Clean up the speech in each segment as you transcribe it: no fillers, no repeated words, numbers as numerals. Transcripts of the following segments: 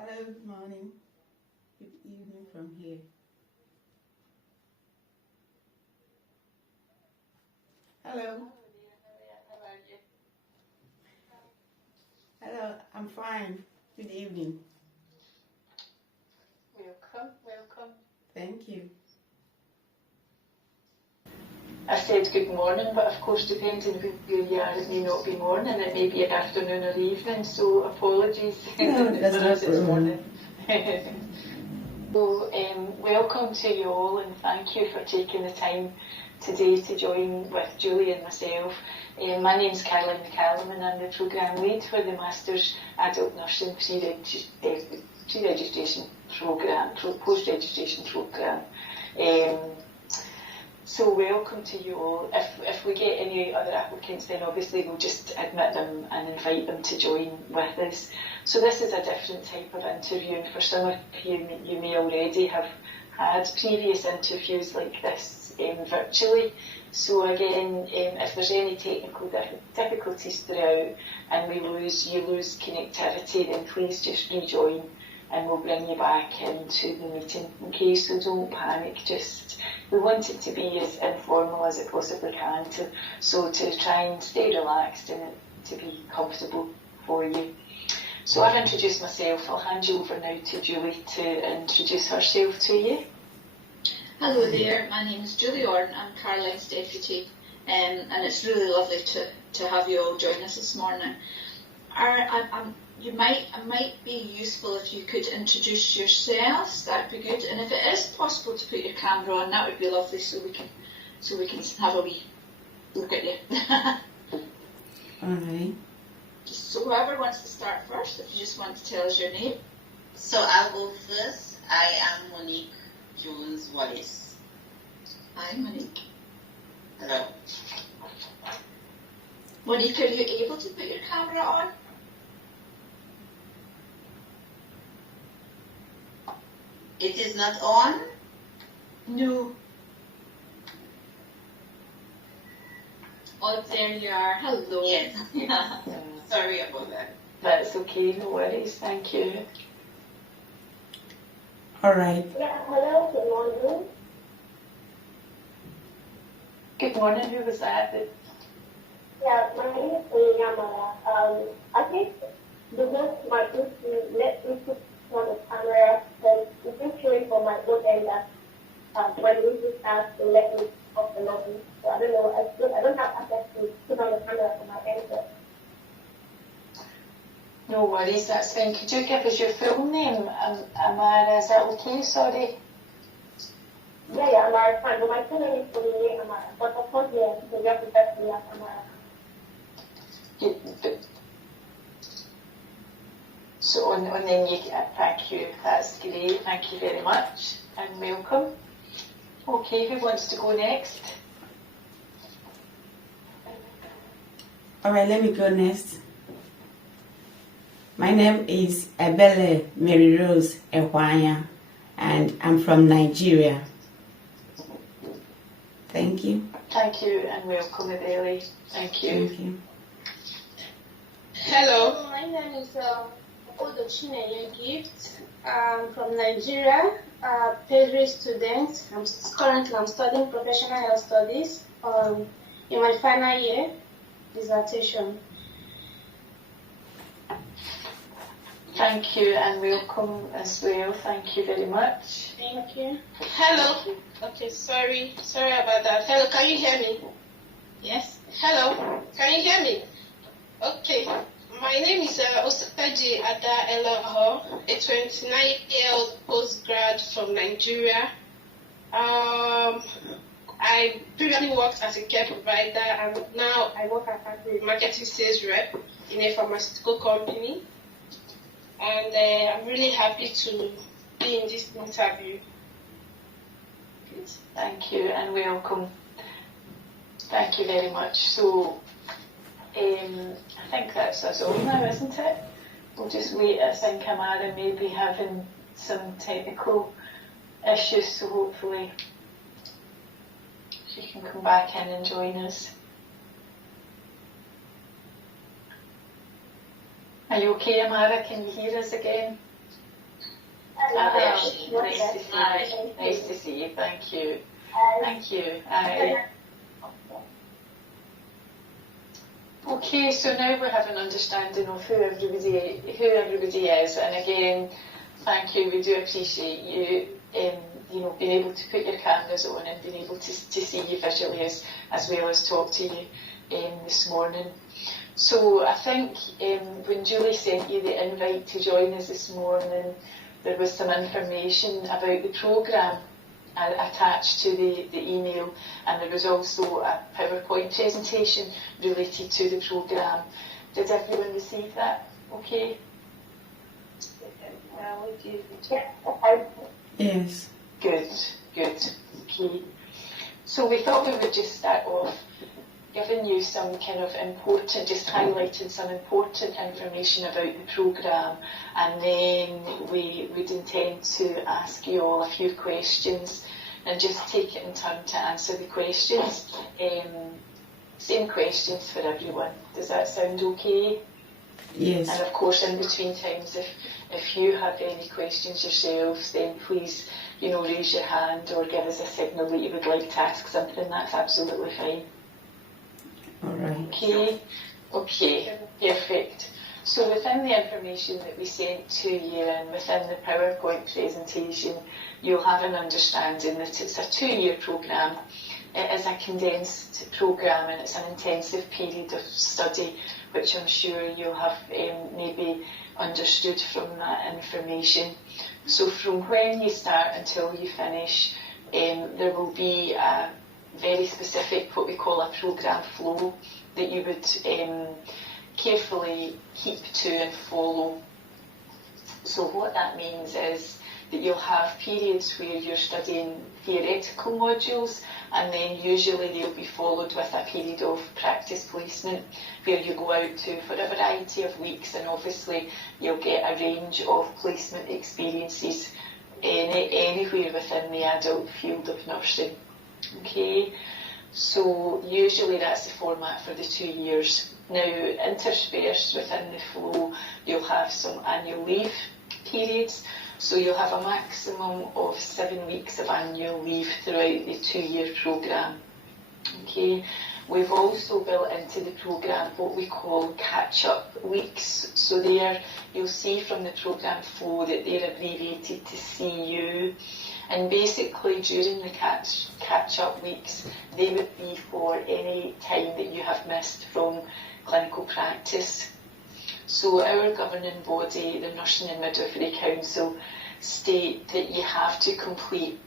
Hello, good morning, good evening from here. Hello. Hello, I'm fine. Good evening. Welcome. Thank you. I said good morning, but of course, depending where you are, it may not be morning, it may be an afternoon or evening, so apologies. No, that's not it's morning. So, welcome to you all, and thank you for taking the time today to join with Julie and myself. My name's Caroline McCallum, and I'm the programme lead for the Masters Adult Nursing Pre-Registration Programme, Post-Registration Programme. So welcome to you all. If we get any other applicants, then obviously we'll just admit them and invite them to join with us. So this is a different type of interview, and for some of you may already have had previous interviews like this virtually. So again, if there's any technical difficulties throughout and you lose connectivity, then please just rejoin and we'll bring you back into the meeting. Okay, so don't panic, we want it to be as informal as it possibly can, to try and stay relaxed and to be comfortable for you. So I've introduced myself. I'll hand you over now to Julie to introduce herself to you. Hello there, my name is Julie Orton, I'm Caroline's deputy, and it's really lovely to have you all join us this morning. It might be useful if you could introduce yourselves, that'd be good, and if it is possible to put your camera on, that would be lovely, so we can have a wee look at you. Alright. So whoever wants to start first, if you just want to tell us your name. So I'll go first. I am Monique Jones Wallace. Hi, Monique. Hello. Monique, are you able to put your camera on? It is not on? No. Oh, there you are. Hello. Yes. Sorry about that. That's okay, no worries, thank you. Alright. Yeah, hello, good morning. Good morning, who was that? Yeah, my name is Yamara. I think the most my group let me put on the camera because it's been showing for my own end that when we just asked to let me off the lobby. So I don't know, I don't have access to put on the camera for my end. So. No worries, that's fine. Could you give us your full name, Amara? Is that okay? Sorry. Yeah, Amara, fine. But my full name is Amara. But of course, yeah, you have to test me as Amara. So and then you thank you. That's great. Thank you very much and welcome. Okay, who wants to go next? Alright, let me go next. My name is Ebele Mary Rose Ewanya, and I'm from Nigeria. Thank you. Thank you and welcome, Ebele. Thank you. Thank you. Hello, my name is Odo Chineye Gift. I'm from Nigeria, PhD student. I'm studying professional health studies in my final year dissertation. Thank you and welcome as well. Thank you very much. Thank you. Hello. Okay, sorry about that. Hello, can you hear me? Yes. Hello, can you hear me? Okay. My name is Osaji Ada Eloho, a 29-year-old postgrad from Nigeria. I previously worked as a care provider, and now I work as a marketing sales rep in a pharmaceutical company. And I'm really happy to be in this interview. Good. Thank you and welcome. Thank you very much. So, I think that's us all now, isn't it? We'll just wait. I think Amara may be having some technical issues, so hopefully she can come back in and join us. Are you okay, Amara? Can you hear us again? There. Hi. Nice to see you. Nice to see you. Thank you. Thank you. Aye. Okay, so now we have an understanding of who everybody is, and again, thank you. We do appreciate you, being able to put your cameras on and being able to see you visually as well as talk to you this morning. So I think when Julie sent you the invite to join us this morning, there was some information about the programme attached to the email, and there was also a PowerPoint presentation related to the programme. Did everyone receive that? Okay? Yes. Good. Okay. So we thought we would just start off giving you some kind of just highlighting some important information about the programme, and then we would intend to ask you all a few questions and just take it in turn to answer the questions. Same questions for everyone. Does that sound okay? Yes. And of course, in between times, if you have any questions yourselves, then please, raise your hand or give us a signal that you would like to ask something. That's absolutely fine. All right. Okay, perfect. So within the information that we sent to you and within the PowerPoint presentation, you'll have an understanding that it's a 2-year programme. It is a condensed programme, and it's an intensive period of study, which I'm sure you'll have maybe understood from that information. So from when you start until you finish, there will be a very specific, what we call a programme flow, that you would carefully keep to and follow. So what that means is that you'll have periods where you're studying theoretical modules, and then usually they'll be followed with a period of practice placement where you go out for a variety of weeks, and obviously you'll get a range of placement experiences anywhere within the adult field of nursing. Okay, so usually that's the format for the 2 years. Now, interspersed within the flow, you'll have some annual leave periods. So you'll have a maximum of 7 weeks of annual leave throughout the 2-year programme. Okay, we've also built into the programme what we call catch-up weeks. So there, you'll see from the programme flow that they're abbreviated to CU. And basically during the catch-up weeks, they would be for any time that you have missed from clinical practice. So our governing body, the Nursing and Midwifery Council, state that you have to complete,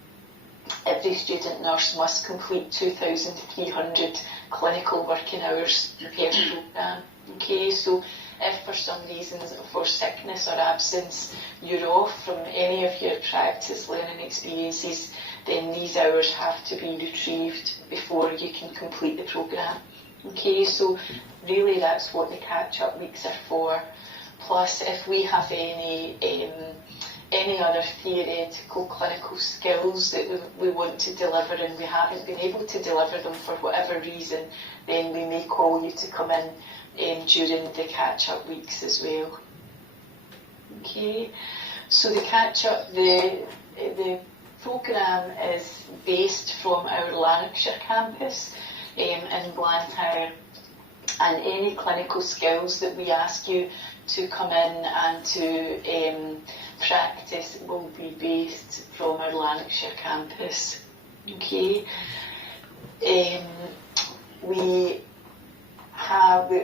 every student nurse must complete 2,300 clinical working hours per programme. Okay, so if for some reason, for sickness or absence, you're off from any of your practice learning experiences, then these hours have to be retrieved before you can complete the programme. Okay, so really that's what the catch-up weeks are for. Plus, if we have any other theoretical clinical skills that we want to deliver and we haven't been able to deliver them for whatever reason, then we may call you to come in during the catch-up weeks as well. Okay, so the catch-up, the programme is based from our Lanarkshire campus in Blantyre, and any clinical skills that we ask you to come in and to practice will be based from our Lanarkshire campus. Okay, we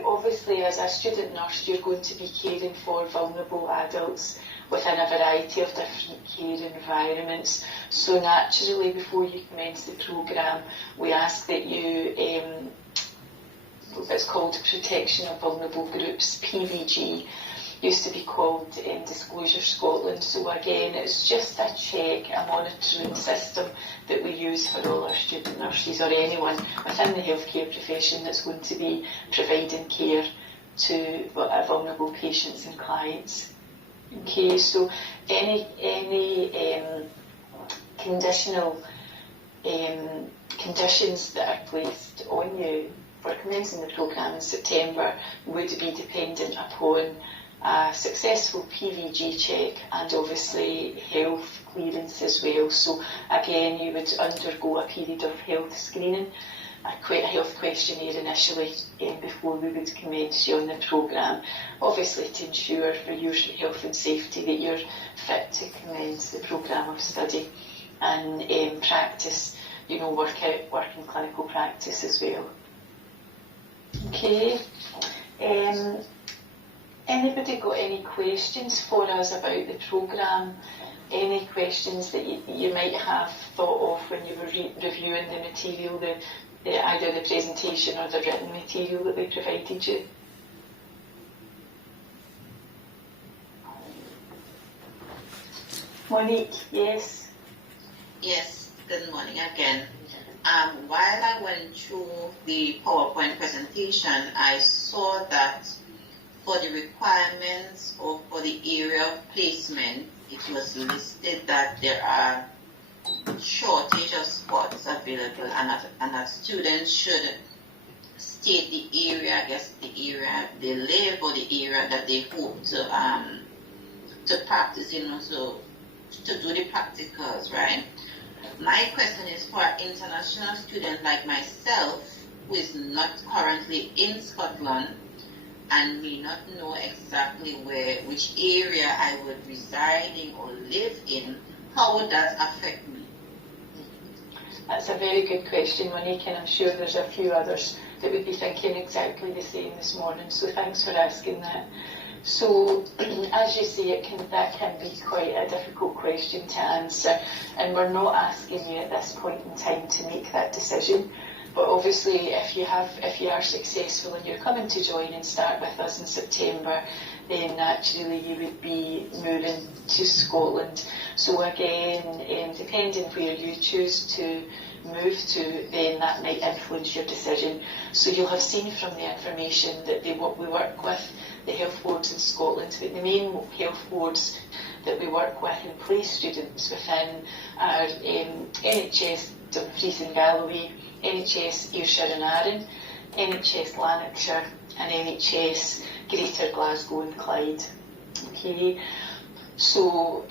obviously, as a student nurse, you're going to be caring for vulnerable adults within a variety of different care environments. So naturally, before you commence the programme, we ask that you, it's called Protection of Vulnerable Groups, PVG, used to be called Disclosure Scotland. So again, it's just a check, a monitoring system that we use for all our student nurses or anyone within the healthcare profession that's going to be providing care to vulnerable patients and clients. Okay, so any conditional conditions that are placed on you for commencing the programme in September would be dependent upon a successful PVG check, and obviously health clearance as well. So again, you would undergo a period of health screening, a health questionnaire initially before we would commence you on the programme, obviously to ensure for your health and safety that you're fit to commence the programme of study, and practice, work in clinical practice as well. Okay. Anybody got any questions for us about the programme? Any questions that you might have thought of when you were reviewing the material, either the presentation or the written material that we provided you? Monique, yes? Yes, good morning again. While I went through the PowerPoint presentation, I saw that for the requirements or for the area of placement, it was listed that there are shortage of spots available, and that students should state the area, the area they live or the area that they hope to practice in, so to do the practicals, right? My question is for an international student like myself who is not currently in Scotland and may not know exactly which area I would reside in or live in, how would that affect me? That's a very good question, Monique, and I'm sure there's a few others that would be thinking exactly the same this morning, so thanks for asking that. So, as you say, that can be quite a difficult question to answer, and we're not asking you at this point in time to make that decision. But obviously, if you are successful and you're coming to join and start with us in September, then naturally you would be moving to Scotland. So again, depending where you choose to move to, then that might influence your decision. So you'll have seen from the information that we work with the health boards in Scotland, but the main health boards that we work with and place students within are NHS Dumfries and Galloway, NHS Ayrshire and Arran, NHS Lanarkshire, and NHS Greater Glasgow and Clyde. Okay, so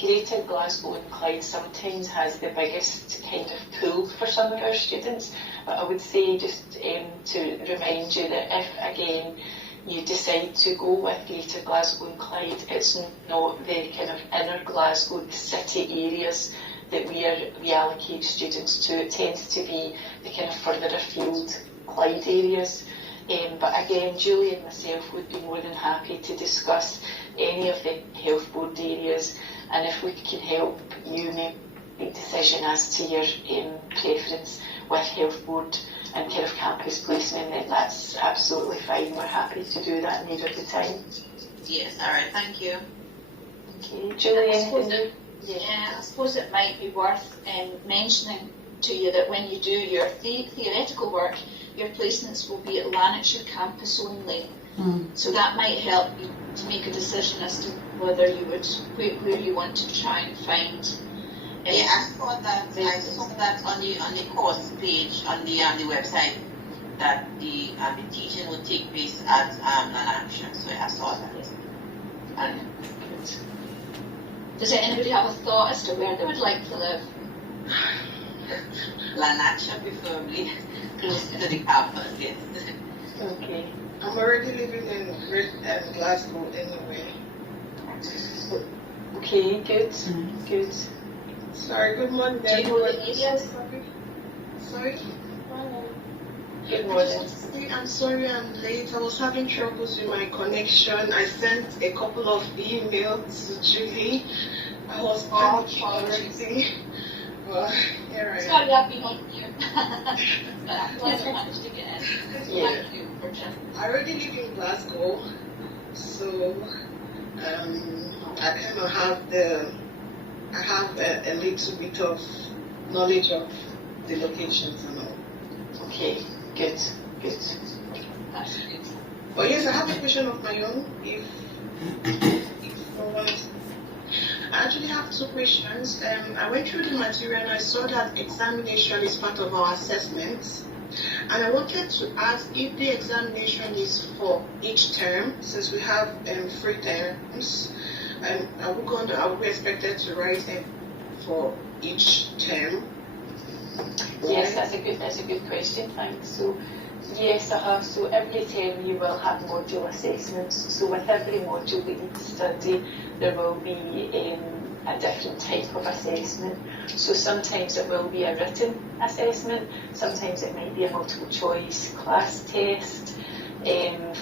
Greater Glasgow and Clyde sometimes has the biggest kind of pool for some of our students, but I would say just to remind you that if again you decide to go with Greater Glasgow and Clyde, it's not the kind of inner Glasgow, the city areas that we allocate students to. It tends to be the kind of further afield Clyde areas. But again, Julie and myself would be more than happy to discuss any of the health board areas, and if we can help you make a decision as to your preference with health board and kind of campus placement, then that's absolutely fine. We're happy to do that near the time. Yes, all right, thank you. Okay, Julie, anything? Yeah, I suppose it might be worth mentioning to you that when you do your theoretical work, your placements will be at Lanarkshire campus only. So that might help you to make a decision as to whether you would, where you want to try and find. Yeah, I saw that on the course page on the website that the teaching would take place at Lanarkshire. So I saw that. Does anybody have a thought as to where they would like to live? Lanarkshire, preferably close to the campus. Yes. Okay. I'm already living in Glasgow anyway. Okay, good. Good. Sorry, good morning. Do you know the areas? Sorry? Good morning. I'm sorry I'm late. I was having troubles with my connection. I sent a couple of emails to Julie. I was panicking already. Well, here I am. Sorry, I've been on here. But I'm glad I managed to get in. Thank you for chatting. I already live in Glasgow, so I kind of have a little bit of knowledge of the locations and all. Okay, good. That's good. But yes, I have a question of my own. If no one is, I actually have two questions. I went through the material and I saw that examination is part of our assessments. And I wanted to ask if the examination is for each term, since we have 3 terms. Are we expected to write it for each term? Yes, that's a good question. Thanks. So yes, so every term you will have module assessments. So with every module that you study, there will be a different type of assessment. So sometimes it will be a written assessment, sometimes it might be a multiple choice class test.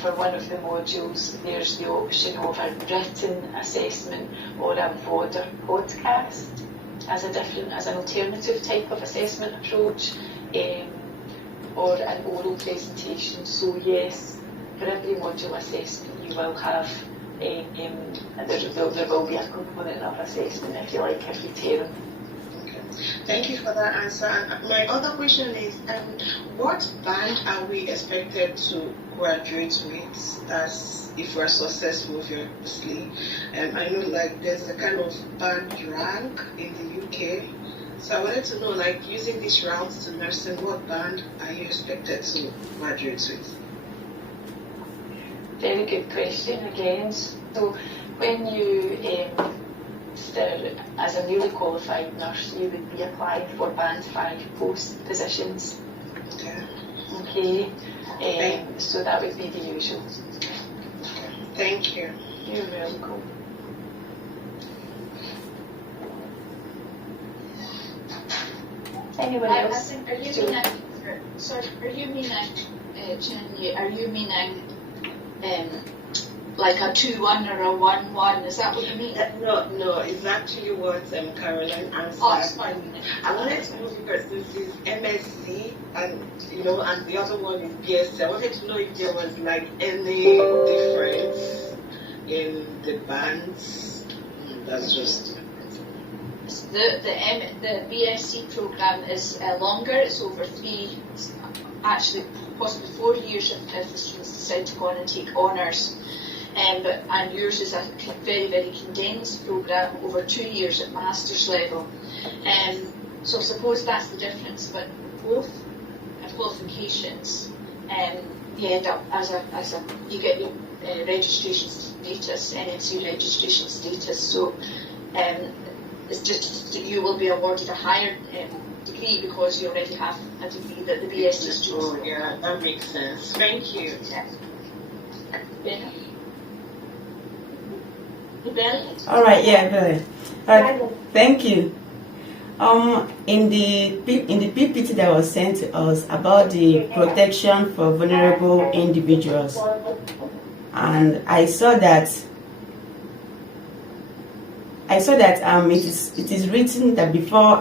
For one of the modules, there's the option of a written assessment or a VOD or podcast as an alternative type of assessment approach, or an oral presentation. So yes, for every module assessment you will have there will be a component of assessment, if you like, every term. Okay. Thank you for that answer. And my other question is, what band are we expected to graduate with? That's if we're successful, obviously. I know there's a kind of band rank in the UK. So I wanted to know, using these routes to nursing, what band are you expected to graduate with? Very good question again. So when you start as a newly qualified nurse, you would be applying for band 5 post positions. Okay. So that would be the usual. Thank you. You're welcome. Anyone else? Are you meaning like a 2-1 or a 1-1? Is that what you mean? No, it's actually what Caroline answered. Oh, it's fine. I wanted to know, because this is MSc and the other one is BSc. I wanted to know if there was any difference in the bands. That's just. The BSc program is longer. It's over 3, actually possibly 4 years if the students decide to go on and take honours. And yours is a very, very condensed program over 2 years at master's level. So I suppose that's the difference. But both qualifications, you end up you get your registration status, NMC registration status. So it's just that you will be awarded a higher degree because you already have a degree that the BSc students. Oh, yeah, that makes sense. Thank you. Yeah. All right, yeah, thank you. In the PPT that was sent to us about the protection for vulnerable individuals, and I saw that it is written that before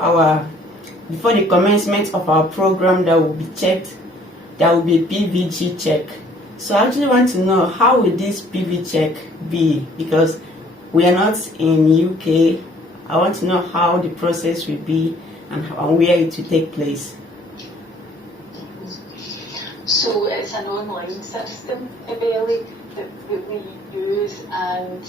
the commencement of our program, there will be a PVG check. So I actually want to know, how will this PV check be? Because we are not in UK. I want to know how the process will be and where it will take place. So it's an online system, Ebeli, that we use, and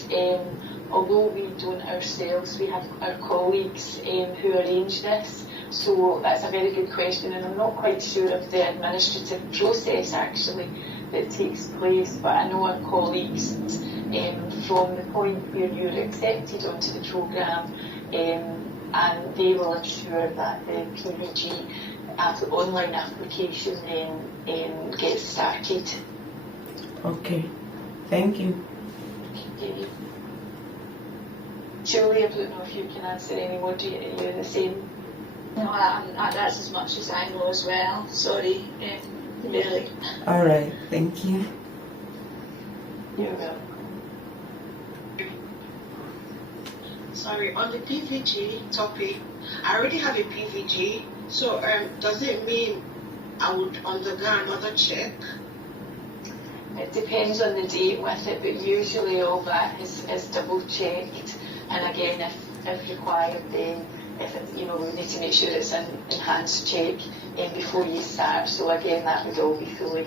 although we don't ourselves, we have our colleagues who arrange this. So that's a very good question, and I'm not quite sure of the administrative process actually that takes place, but I know our colleagues from the point where you're accepted onto the programme, and they will ensure that the PVG online application then gets started. Okay, thank you. Okay. Julie, I don't know if you can answer any more. Do you the same? No, that's as much as I know as well. Sorry, really. All right, thank you. You're welcome. Sorry, on the PVG topic, I already have a PVG, so does it mean I would undergo another check? It depends on the date with it, but usually all that is double checked, and again, if required, then we need to make sure it's an enhanced check before you start. So again, that would all be fully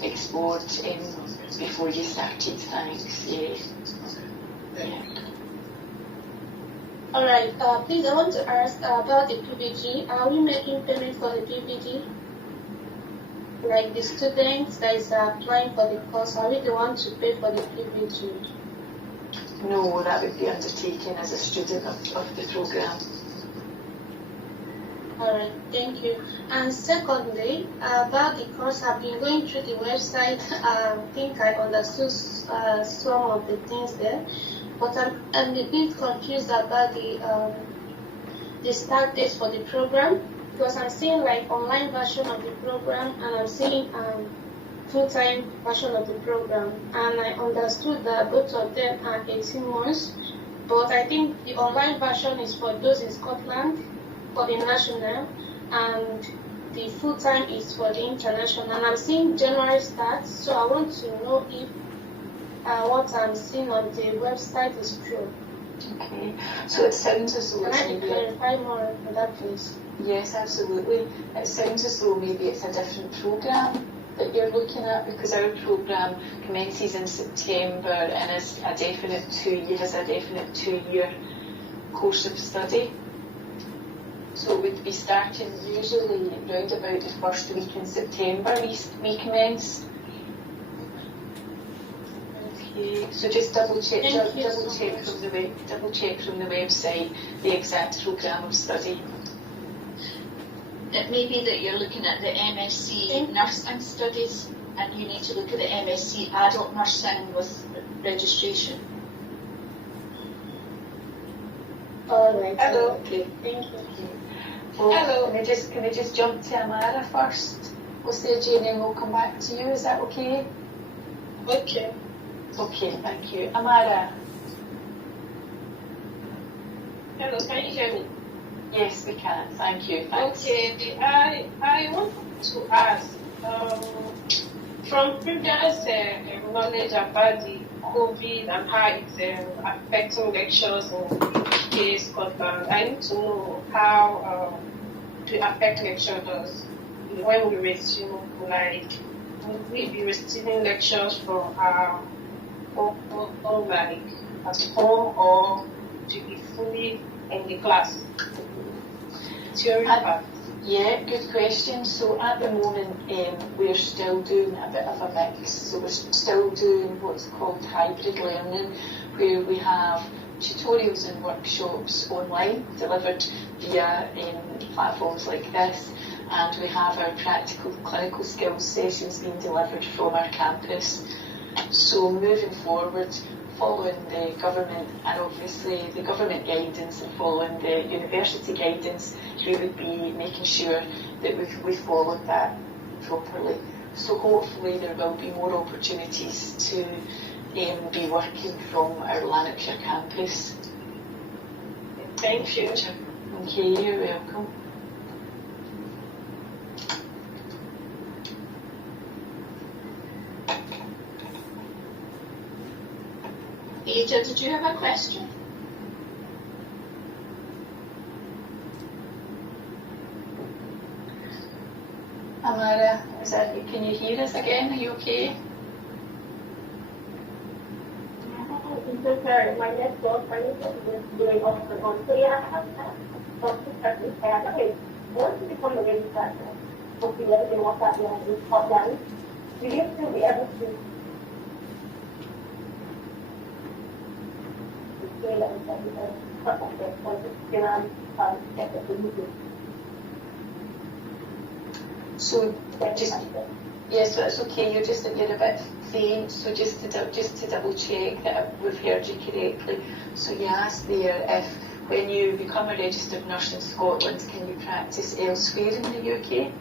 explored before you started. Thanks. Yeah. All right. Please, I want to ask about the PVG. Are we making payment for the PVG? like the student that is applying for the course, are we the one to pay for the PVG? No, that would be undertaken as a student of the programme. Alright, thank you. And secondly, about the course, I've been going through the website. I think I understood some of the things there, but I'm a bit confused about the start date for the program, because I'm seeing like online version of the program and I'm seeing full-time version of the program, and I understood that both of them are 18 months, but I think the online version is for those in Scotland, for the national, and the full-time is for the international. And I'm seeing January start, so I want to know if what I'm seeing on the website is true. Okay, so it sounds as though Can it's I maybe clarify more on that, please? Yes, absolutely. It sounds as though maybe it's a different programme that you're looking at, because our programme commences in September and is a definite 2-year course of study. So it would be starting usually round about the first week in September we commence. Okay, so just double check from the website the exact programme of study. It may be that you're looking at the MSc Nursing Studies and you need to look at the MSc Adult Nursing with registration. Alright. Hello. Okay. Thank you. Well, Hello. Can we just jump to Amara first? We'll say Jane and we'll come back to you. Is that okay? Okay. Okay, thank you. Amara. Hello, can you hear me? Yes, we can. Thank you. Thanks. Okay, I wanted to ask, from previous knowledge about the COVID and how it's affecting lectures in UK, Scotland, I need to know how to affect lecturers when we resume, like, will we be receiving lectures from our home, like at home, or to be fully in the class? Theory part. Yeah, good question. So at the moment, we're still doing a bit of a mix. So we're still doing what's called hybrid learning, where we have tutorials and workshops online delivered via platforms like this, and we have our practical clinical skills sessions being delivered from our campus. So moving forward, following the government and obviously the government guidance and following the university guidance, we would be making sure that we followed that properly. So hopefully there will be more opportunities to be working from our Lanarkshire campus. Thank you. Okay, you're welcome. Ada, did you have a question? Amara, can you hear us again? Are you okay? I'm so sorry, my network is doing off and on. So yeah, I have to start this tab. Okay, once you become a registrar, hopefully everything was that is hot down, will you still be able to So just yes, that's okay. You're a bit faint. So just to double check that we've heard you correctly. So you asked there if when you become a registered nurse in Scotland, can you practice elsewhere in the UK?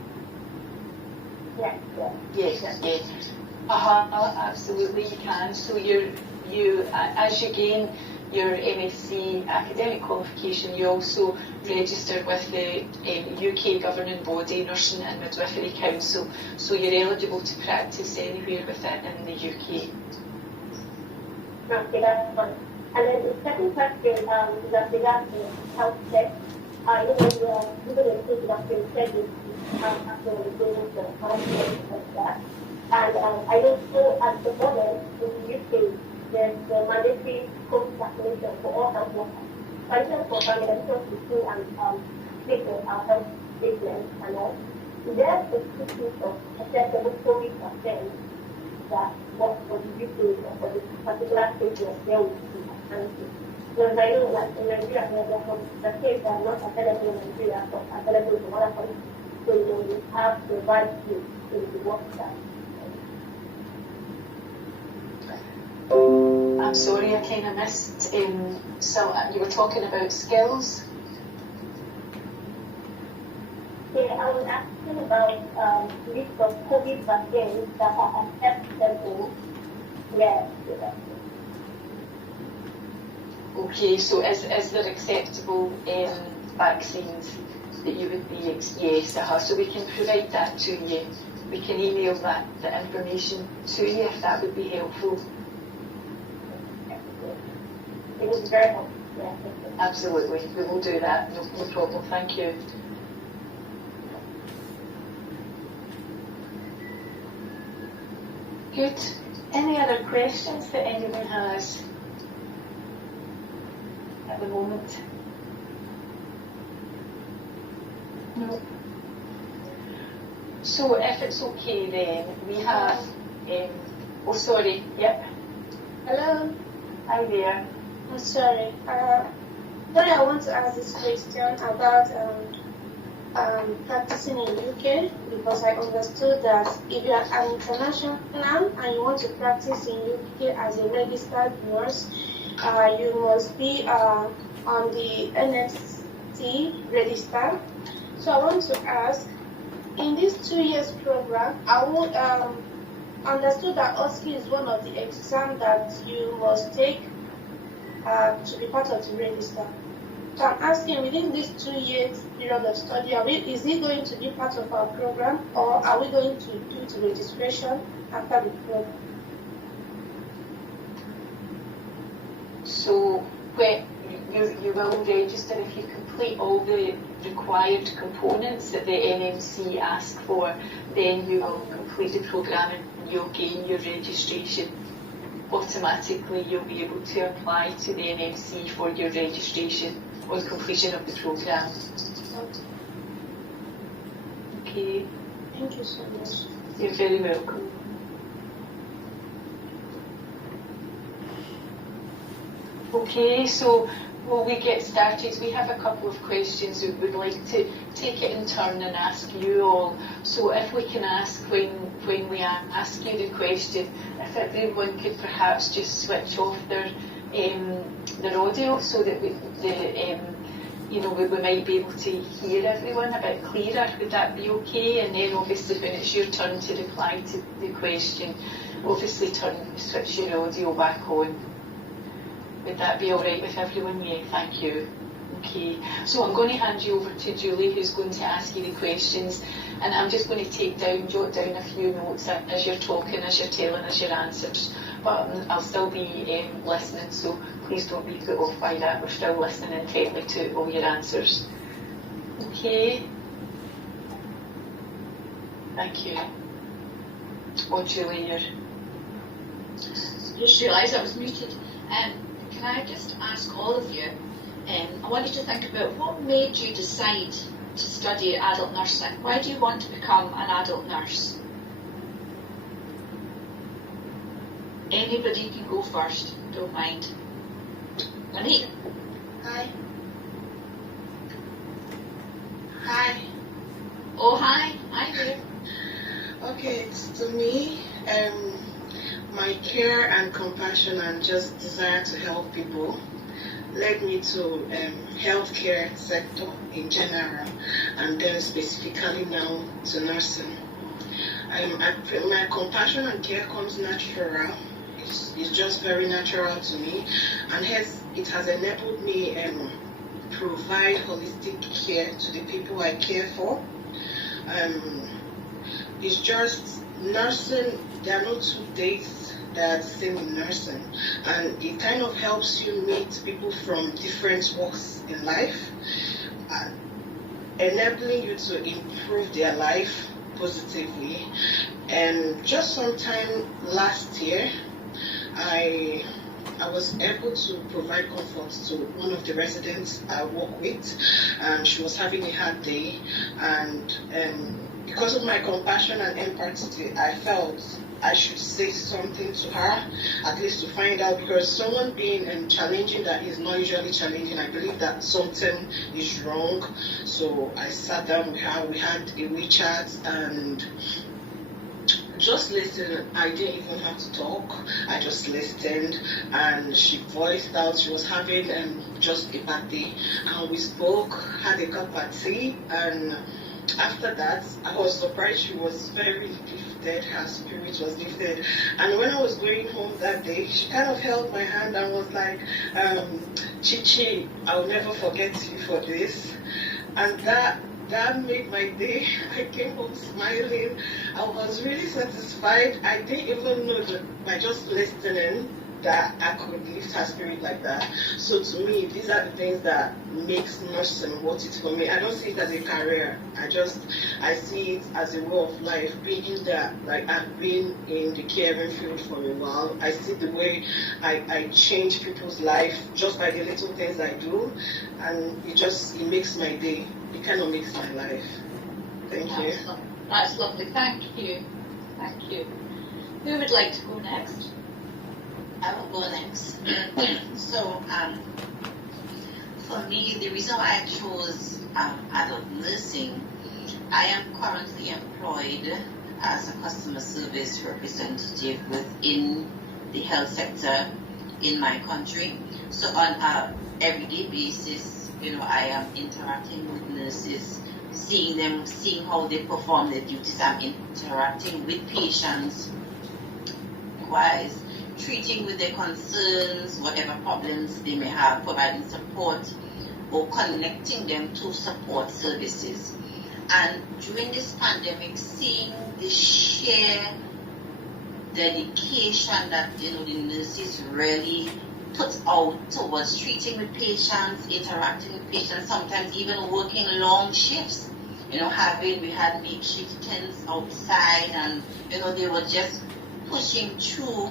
Yes. Absolutely you can. So you as you gain your MSc academic qualification, you also register with the UK governing body, Nursing and Midwifery Council, so you're eligible to practice anywhere within in the UK. Okay, that's fine. And then the second question is that regards to health check. You know, the doctor said you have actually doing the health check like that. And I know at the moment in the UK, there's the mandatory COVID vaccination for all health workers. So I just confirm that it's supposed to do and take our health statements and all. is there a specific of acceptable COVID vaccine that works for the UK or for the particular state where we see vaccine? Because I know that in Nigeria, there are some vaccines that are not available in Nigeria, but available in other countries. So you have the right to work that. I'm sorry, I kind of missed. So you were talking about skills. Yeah, I was asking about list of COVID vaccines that are acceptable. Yes. Okay, so is there acceptable vaccines that you would be, yes, so we can provide that to you. We can email that the information to you if that would be helpful. It was very helpful. Yeah, absolutely, we will do that, no problem, thank you. Good. Any other questions that anyone has at the moment? No. So if it's okay then, we have, oh sorry, yep. Hello? Hi there. I'm sorry. Sorry, I want to ask this question about practicing in UK, because I understood that if you are an international and you want to practice in UK as a registered nurse, you must be on the NFC register. So I want to ask, in this 2 years program, I would understood that OSCE is one of the exams that you must take to be part of the register. So I'm asking, within this 2 years period of study, is it going to be part of our program, or are we going to do the registration after the program? So where you will register if you complete all the required components that the NMC ask for, then you will complete the program and you'll gain your registration. Automatically you'll be able to apply to the NMC for your registration on completion of the program. Okay. Thank you so much. You're very welcome. Okay, so will we get started? We have a couple of questions that we'd like to take it in turn and ask you all. So if we can ask when we ask you the question, if everyone could perhaps just switch off their audio so that we might be able to hear everyone a bit clearer. Would that be okay? And then obviously when it's your turn to reply to the question, obviously switch your audio back on. Would that be all right with everyone? Yeah, thank you. Okay, so I'm going to hand you over to Julie, who's going to ask you the questions, and I'm just going to jot down a few notes as you're talking, as you're telling us your answers. But I'll still be listening, so please don't be put off by that. We're still listening intently to all your answers. Okay. Thank you. Oh, Julie, Just realised I was muted. Can I just ask all of you, I want you to think about what made you decide to study adult nursing? Why do you want to become an adult nurse? Anybody can go first, don't mind. Monique? Hi. Hi. Oh, hi. Hi there. Okay, to me, my care and compassion and just desire to help people led me to healthcare sector in general, and then specifically now to nursing. My compassion and care comes natural. It's just very natural to me, and hence it has enabled me provide holistic care to the people I care for. It's just nursing. There are no 2 days that are the same in nursing, and it kind of helps you meet people from different walks in life, enabling you to improve their life positively. And just sometime last year, I I was able to provide comfort to one of the residents I work with. She was having a hard day, and because of my compassion and empathy, I felt I should say something to her, at least to find out, because someone being challenging that is not usually challenging, I believe that something is wrong. So I sat down with her, we had a wee chat, and just listened. I didn't even have to talk. I just listened, and she voiced out she was having just a bad day, and we spoke, had a cup of tea, and after that, I was surprised she was very lifted, her spirit was lifted. And when I was going home that day, she kind of held my hand and was like, Chichi, I'll never forget you for this. And that made my day. I came home smiling. I was really satisfied. I didn't even know that by just listening that I could lift her spirit like that. So to me, these are the things that makes nursing what it's for me. I don't see it as a career. I see it as a way of life. Being that, like, I've been in the caring field for a while. I see the way I change people's life just by the little things I do, and it makes my day. It kind of makes my life. Thank you. That's lovely. Thank you. Thank you. Who would like to go next? I will go next. So, for me, the reason why I chose adult nursing, I am currently employed as a customer service representative within the health sector in my country. So on an everyday basis, I am interacting with nurses, seeing them, seeing how they perform their duties. I'm interacting with patients, likewise treating with their concerns, whatever problems they may have, providing support or connecting them to support services. And during this pandemic, seeing the sheer dedication that the nurses really put out towards treating with patients, interacting with patients, sometimes even working long shifts. We had makeshift tents outside, and they were just pushing through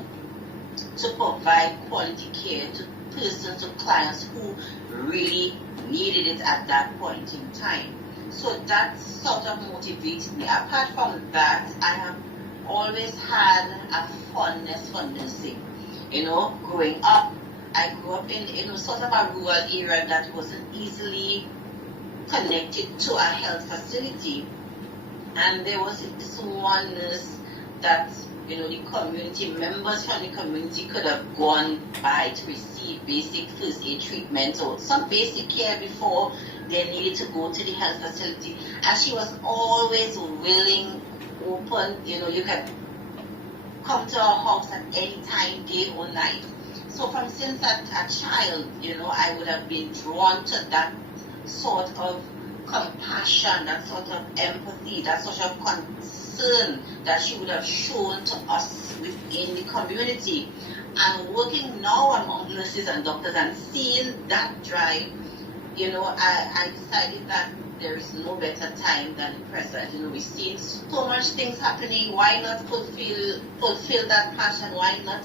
to provide quality care to persons, to clients who really needed it at that point in time. So that sort of motivated me. Apart from that, I have always had a fondness for nursing. Growing up, I grew up in sort of a rural area that wasn't easily connected to a health facility. And there was this one nurse that the community members from the community could have gone by to receive basic first aid treatment or some basic care before they needed to go to the health facility. And she was always willing, open, you could come to our house at any time, day or night. So from since a child, I would have been drawn to that sort of compassion, that sort of empathy, that sort of concern that she would have shown to us within the community. And working now among nurses and doctors and seeing that drive, I decided that there is no better time than the present. We're seeing so much things happening. Why not fulfill that passion? Why not,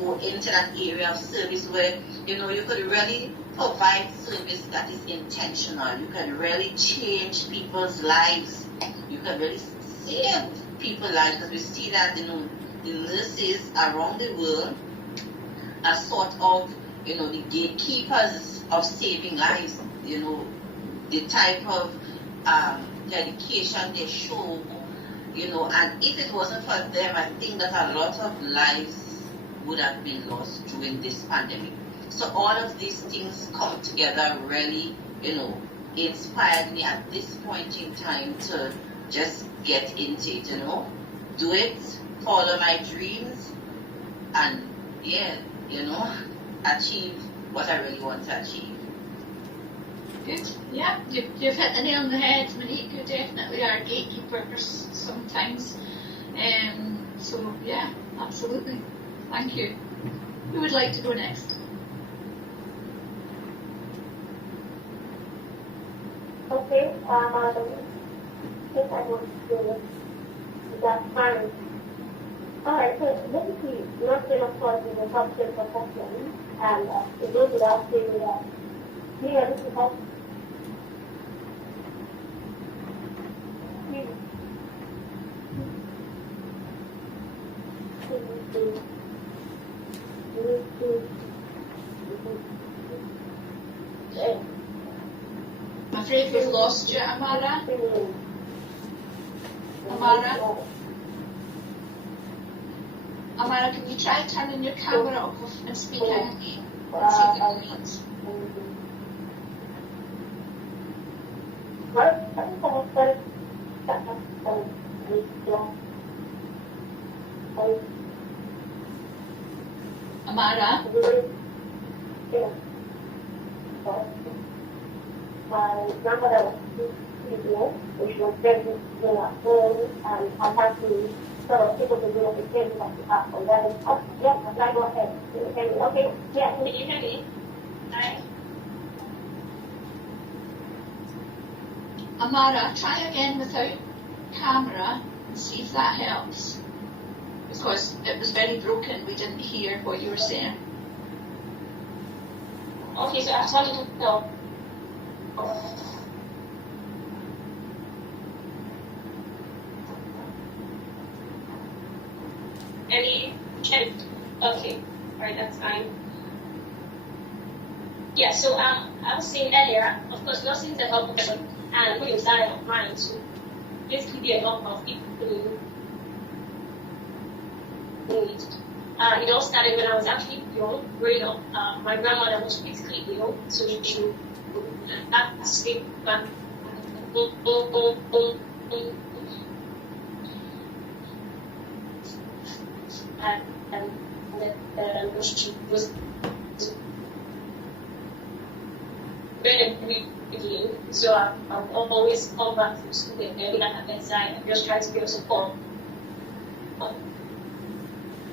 go into that area of service where, you could really provide service that is intentional. You can really change people's lives. You can really save people's lives, because we see that, the nurses around the world are sort of, the gatekeepers of saving lives. The type of dedication they show, and if it wasn't for them, I think that a lot of lives would have been lost during this pandemic. So all of these things come together really, inspired me at this point in time to just get into it, do it, follow my dreams, and achieve what I really want to achieve. Good. Yeah, you've hit the nail on the head, Monique. You definitely are gatekeepers sometimes. So yeah, absolutely. Thank you. Who would like to go next? Okay, I think I want to do that fine. Alright, so basically, nursing, of course, is a healthcare profession, and it goes without saying that being able to help I'm afraid we've lost you, Amara. Amara, can you try turning your camera off and speaking again? And see if it comes. Amara? My grandmother was ill, which was very ill at home, and I had to sort of take over the care that she had from that. Oh, yes, I go ahead. Okay, yes. Can you hear me? Hi. Amara, try again without camera and see if that helps. Because it was very broken, we didn't hear what you were saying. Okay, so I told you no. Okay, alright, that's fine. Yeah, so I was saying earlier, of course, nursing is a help profession, and when you started of mine, so basically be a help of people who need. It all started when I was actually young, growing up. My grandmother was critically ill, so she had to sleep back. And she was very weak, so I'm always come back from school and be at her bedside and just try to be of support.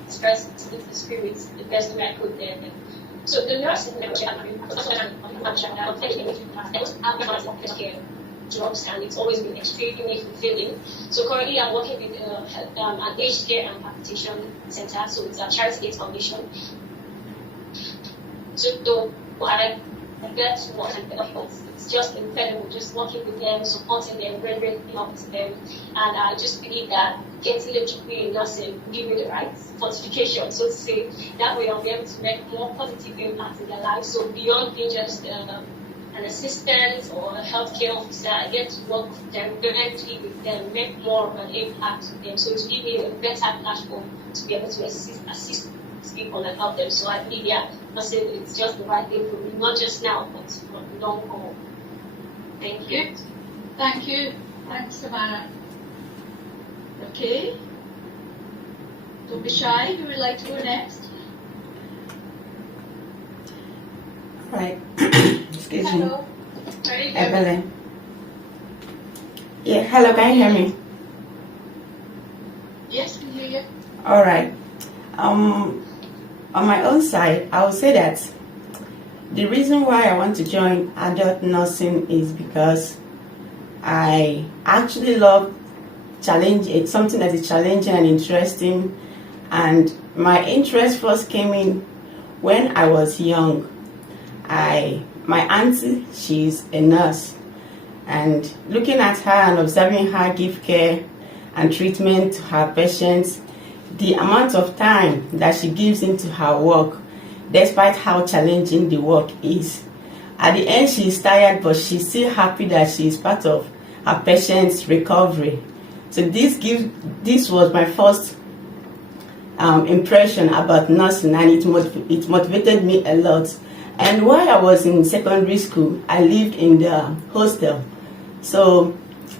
Express the spirits the best way I could there. So the nursing membership jobs, and it's always been extremely fulfilling. So currently I'm working with an aged care and rehabilitation center, so it's a charity-based foundation. So I get to work and it's just incredible, just working with them, supporting them, rendering help to them, and I just believe that getting a degree in nursing will give me the right fortification, so to say. That way I'll be able to make more positive impact in their lives. So beyond being just an assistant or a healthcare officer, I get to work directly with them, make more of an impact with them. So it's give me a better platform to be able to assist people and help them. So I believe, it's just the right thing for me, not just now, but for the long haul. Thank you. Good. Thank you. Thanks, Samara. Okay. Don't be shy. Who would like to go next? Right. Excuse Hello. me. Evelyn. Yeah, hello, can you hear me? Yes, we hear you. All right. On my own side, I would say that the reason why I want to join adult nursing is because I actually love something that is challenging and interesting, and my interest first came in when I was young. My auntie, she's a nurse, and looking at her and observing her give care and treatment to her patients, the amount of time that she gives into her work, despite how challenging the work is, at the end she is tired, but she's still happy that she is part of her patient's recovery. So this was my first impression about nursing, and it motivated me a lot. And while I was in secondary school, I lived in the hostel. So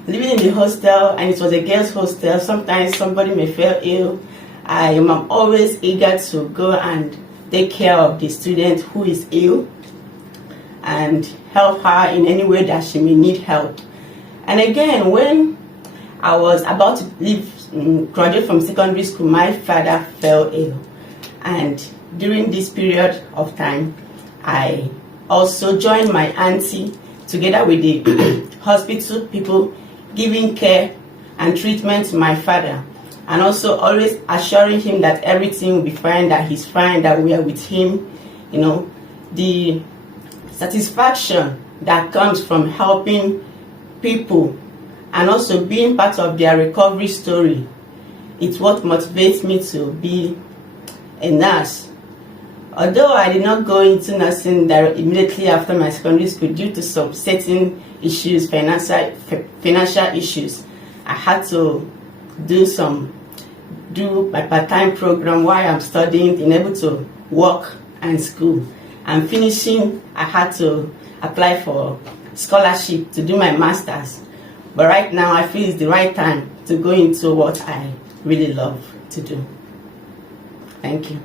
living in the hostel, and it was a girls' hostel, sometimes somebody may fall ill. I am always eager to go and take care of the student who is ill and help her in any way that she may need help. And again, when I was about to graduate from secondary school, my father fell ill. And during this period of time, I also joined my auntie together with the hospital people, giving care and treatment to my father. and also always assuring him that everything will be fine, that he's fine, that we are with him. You know, the satisfaction that comes from helping people and also being part of their recovery story, it's what motivates me to be a nurse. Although I did not go into nursing immediately after my secondary school due to some certain issues, financial issues, I had to do my part-time program while I'm studying, being able to work and school. And finishing, I had to apply for scholarship to do my master's. But right now, I feel it's the right time to go into what I really love to do. Thank you.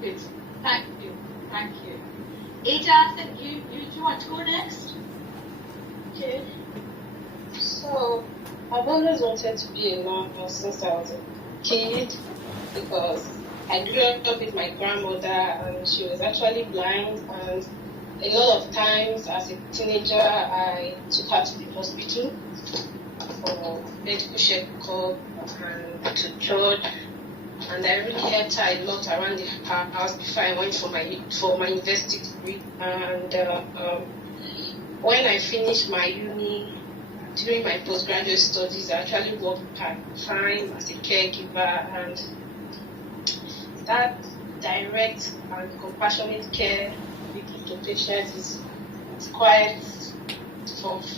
Good. Thank you. Thank you. Ada, I think you want to go next? Okay. So, I've always wanted to be a nurse since I was a kid because I grew up with my grandmother and she was actually blind, and a lot of times as a teenager I took her to the hospital for medical checkup and to church, and I really helped her a lot around the house before I went for my university degree. And when I finished my uni, during my postgraduate studies, I actually worked part-time as a caregiver, and that direct and compassionate care we give to patients is quite tough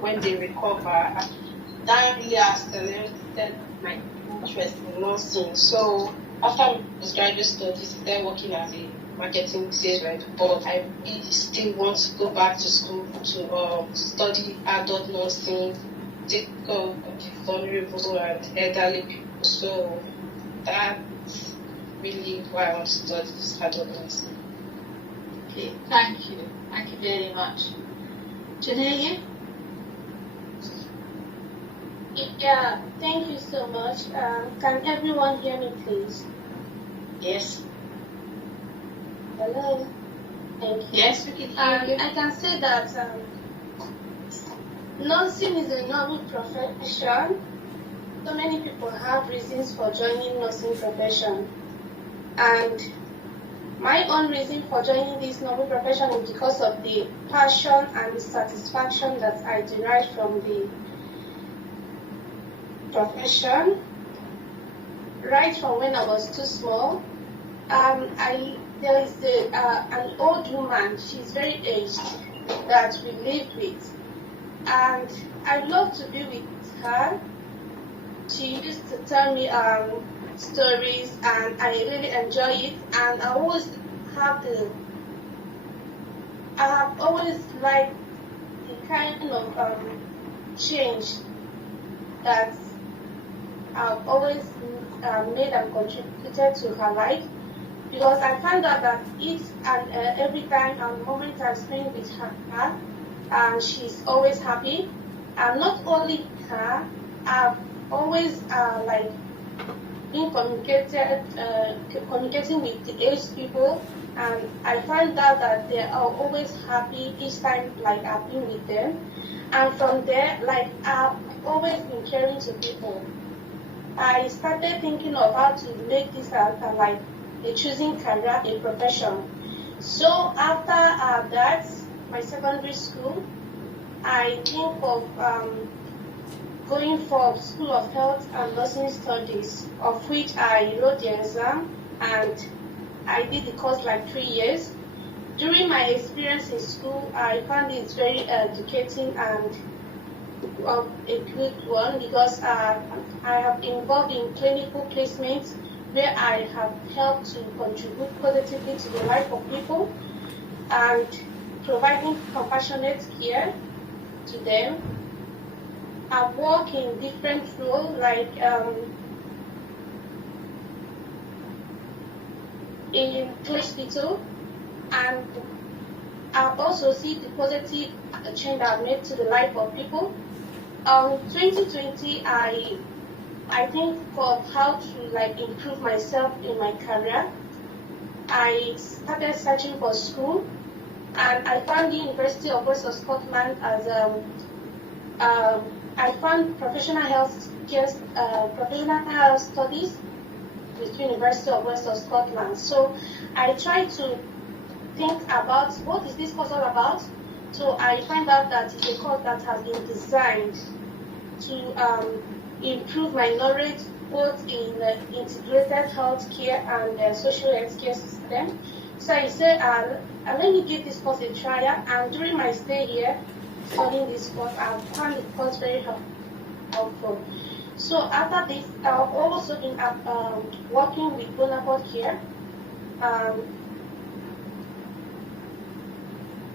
when they recover. That really has stimulated my interest in nursing. So after my postgraduate studies, I started working as a marketing sales rep, but I really still want to go back to school to study adult nursing, take care of the vulnerable and elderly people. So that's really why I want to study this adult nursing. Okay, thank you. Thank you very much. Janae? Yeah, thank you so much. Can everyone hear me, please? Yes. Hello. Thank you. Yes, we can hear you. I can say that nursing is a noble profession. So many people have reasons for joining nursing profession, and my own reason for joining this noble profession is because of the passion and the satisfaction that I derive from the profession. Right from when I was too small, there is an old woman. She's very aged that we live with, and I love to be with her. She used to tell me stories, and I really enjoy it. And I have always liked the kind of change that I've always made and contributed to her life, because I found out that each and every time and moment I spend with her, she's always happy. And not only her, I've always been communicating with the aged people, and I find out that they are always happy each time I've been with them. And from there, I've always been caring to people. I started thinking of how to make this a choosing career, a profession. So after that, my secondary school, I think of going for School of Health and Nursing Studies, of which I wrote the exam, and I did the course 3 years. During my experience in school, I found it very educating and a good one, because I have involved in clinical placements where I have helped to contribute positively to the life of people and providing compassionate care to them. I work in different roles, in hospital, and I also see the positive change I've made to the life of people. 2020, I think of how to improve myself in my career. I started searching for school, and I found the University of West of Scotland as I found professional health professional studies with University of West of Scotland. So I try to think about what is this course all about. So I find out that it's a course that has been designed to improve my knowledge both in integrated healthcare and social healthcare system. So I said, let me give this course a try. And during my stay here studying this course, I found the course very helpful. So after this, also in working with Bonaparte here,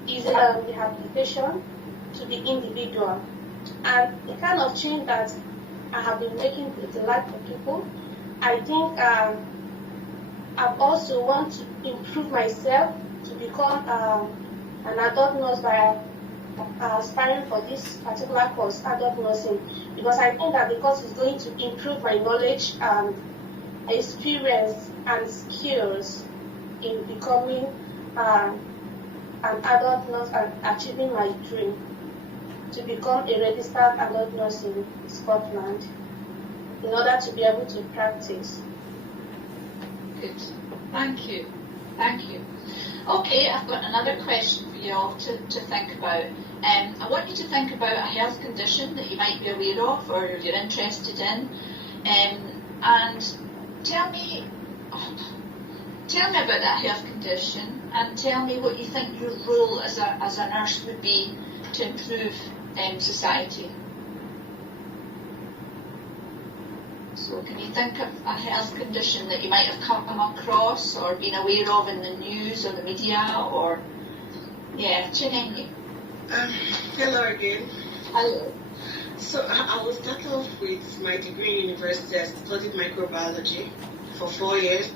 is the rehabilitation to the individual, and the kind of change that I have been making with the life of people. I think I also want to improve myself to become an adult nurse by aspiring for this particular course, adult nursing, because I think that the course is going to improve my knowledge and experience and skills in becoming an adult nurse and achieving my dream to become a registered adult nurse in Scotland in order to be able to practice. Good. Thank you. Thank you. Okay, I've got another question for you all to think about. I want you to think about a health condition that you might be aware of or you're interested in, and tell me about that health condition, and tell me what you think your role as a nurse would be to improve society. So can you think of a health condition that you might have come across or been aware of in the news or the media, or Chinenye? Hello again. Hello. So I will start off with my degree in university. I studied microbiology for 4 years,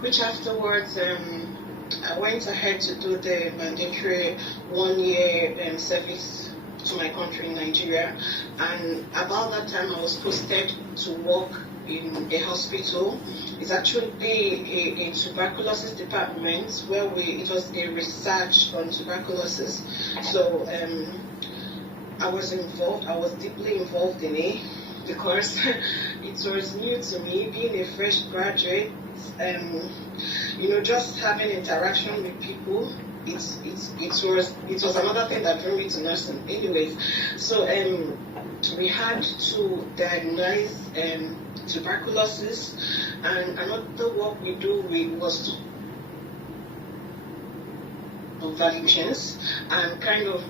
which afterwards I went ahead to do the mandatory 1 year service to my country in Nigeria, and about that time I was posted to work in a hospital. It's actually a tuberculosis department where it was a research on tuberculosis. So I was deeply involved in it because it was new to me, being a fresh graduate, just having interaction with people. It was another thing that drew me to nursing. Anyways, so we had to diagnose tuberculosis, and another work we do was evaluations, and kind of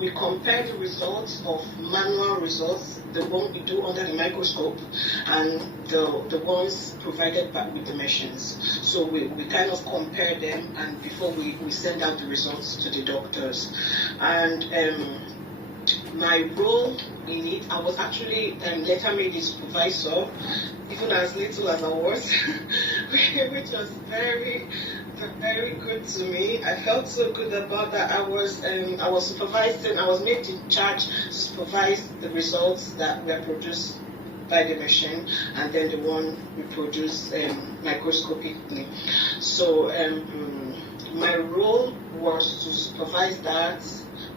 we compare the results of manual results, the one we do under the microscope, and the ones provided back with the machines. So we kind of compare them, and before we send out the results to the doctors. And my role in it, I was actually later made a supervisor, even as little as I was, which was very good to me. I felt so good about that. I was supervising. I was made in charge to supervise the results that were produced by the machine, and then the one we produce microscopically. So my role was to supervise that,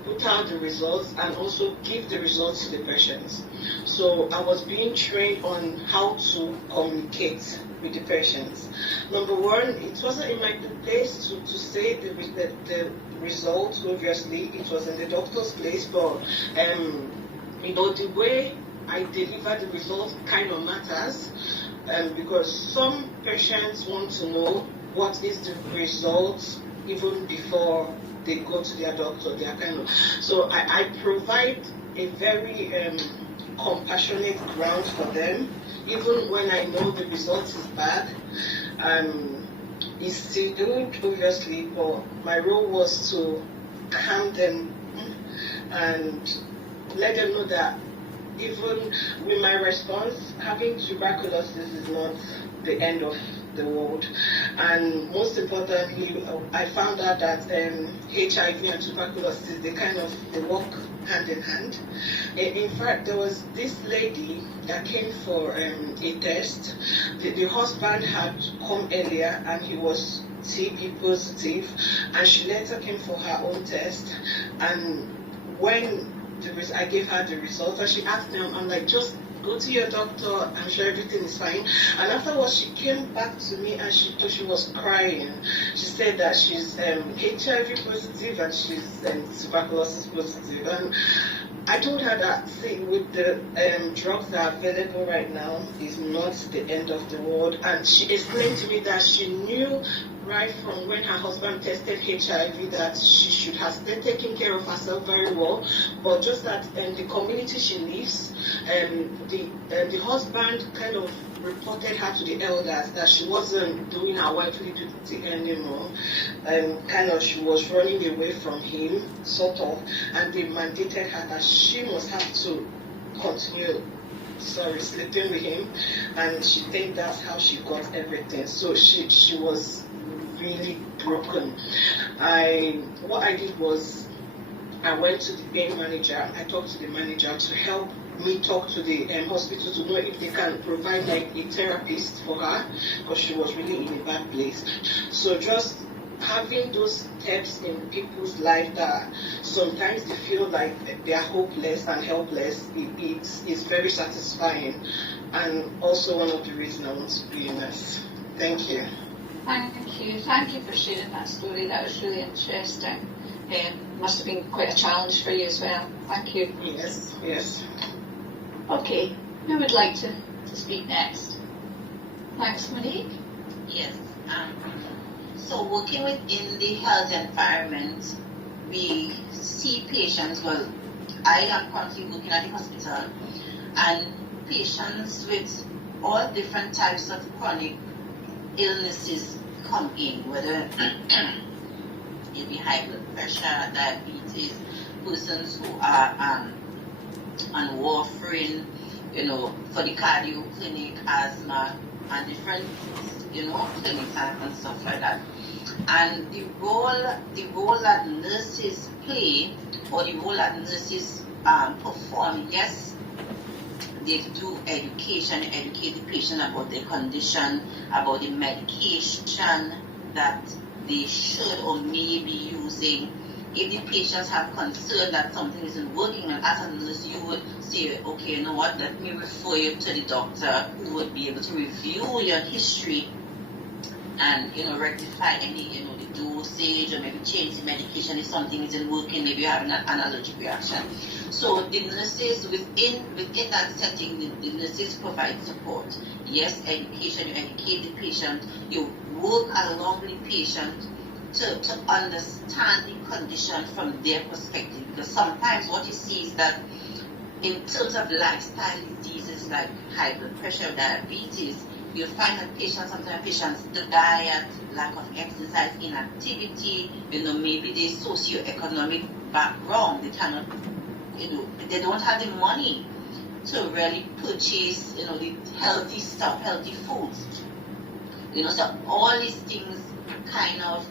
put out the results, and also give the results to the patients. So I was being trained on how to communicate with the patients. Number one, it wasn't in my place to say the results. Obviously, it was in the doctor's place, but the way I deliver the results kind of matters, because some patients want to know what is the result even before they go to their doctor. So I provide a very compassionate ground for them, even when I know the result is bad. It's still good, obviously, but my role was to calm them and let them know that even with my response, having tuberculosis is not the end of the world. And most importantly, I found out that HIV and tuberculosis, they work hand in hand. In fact, there was this lady that came for a test. The husband had come earlier and he was TB positive, and she later came for her own test. And when I gave her the results, and she asked them, I'm like, just go to your doctor, I'm sure everything is fine. And afterwards, she came back to me and she was crying. She said that she's HIV positive and she's tuberculosis positive. And I told her that, see, with the drugs that are available right now, is not the end of the world. And she explained to me that she knew right from when her husband tested HIV that she should have started taking care of herself very well, but just that the community she lives, the husband kind of reported her to the elders that she wasn't doing her wifely duty anymore, kind of she was running away from him, sort of, and they mandated her that she must have to continue sleeping with him, and she think that's how she got everything. So she was really broken. What I did was I went to the pain manager. I talked to the manager to help me talk to the hospital to know if they can provide like a therapist for her, because she was really in a bad place. So just having those steps in people's life that sometimes they feel like they are hopeless and helpless, it's very satisfying, and also one of the reasons I want to be a nurse. Thank you. Thank you for sharing that story. That was really interesting. Must have been quite a challenge for you as well. Thank you. Yes. Okay, who would like to speak next? Thanks, Monique. Yes. So working within the health environment, we see patients, well, I am currently working at the hospital, and patients with all different types of chronic illnesses come in, whether it be high blood pressure, diabetes, persons who are on warfarin, for the cardio clinic, asthma, and different, clinics and stuff like that. And the role that nurses play, or the role that nurses perform, yes, they do education, educate the patient about their condition, about the medication that they should or may be using. If the patients have concern that something isn't working, and as a nurse, you would say, okay, you know what, let me refer you to the doctor who would be able to review your history and, rectify any, the dosage, or maybe change the medication if something isn't working, maybe you're having an allergic reaction. So the nurses, within that setting, the nurses provide support. Yes, education, you educate the patient, you work along with the patient to understand the condition from their perspective. Because sometimes what you see is that in terms of lifestyle diseases like high blood pressure, diabetes, you find that sometimes the diet, lack of exercise, inactivity, maybe the socioeconomic background, they cannot, they don't have the money to really purchase, the healthy stuff, healthy foods. So all these things kind of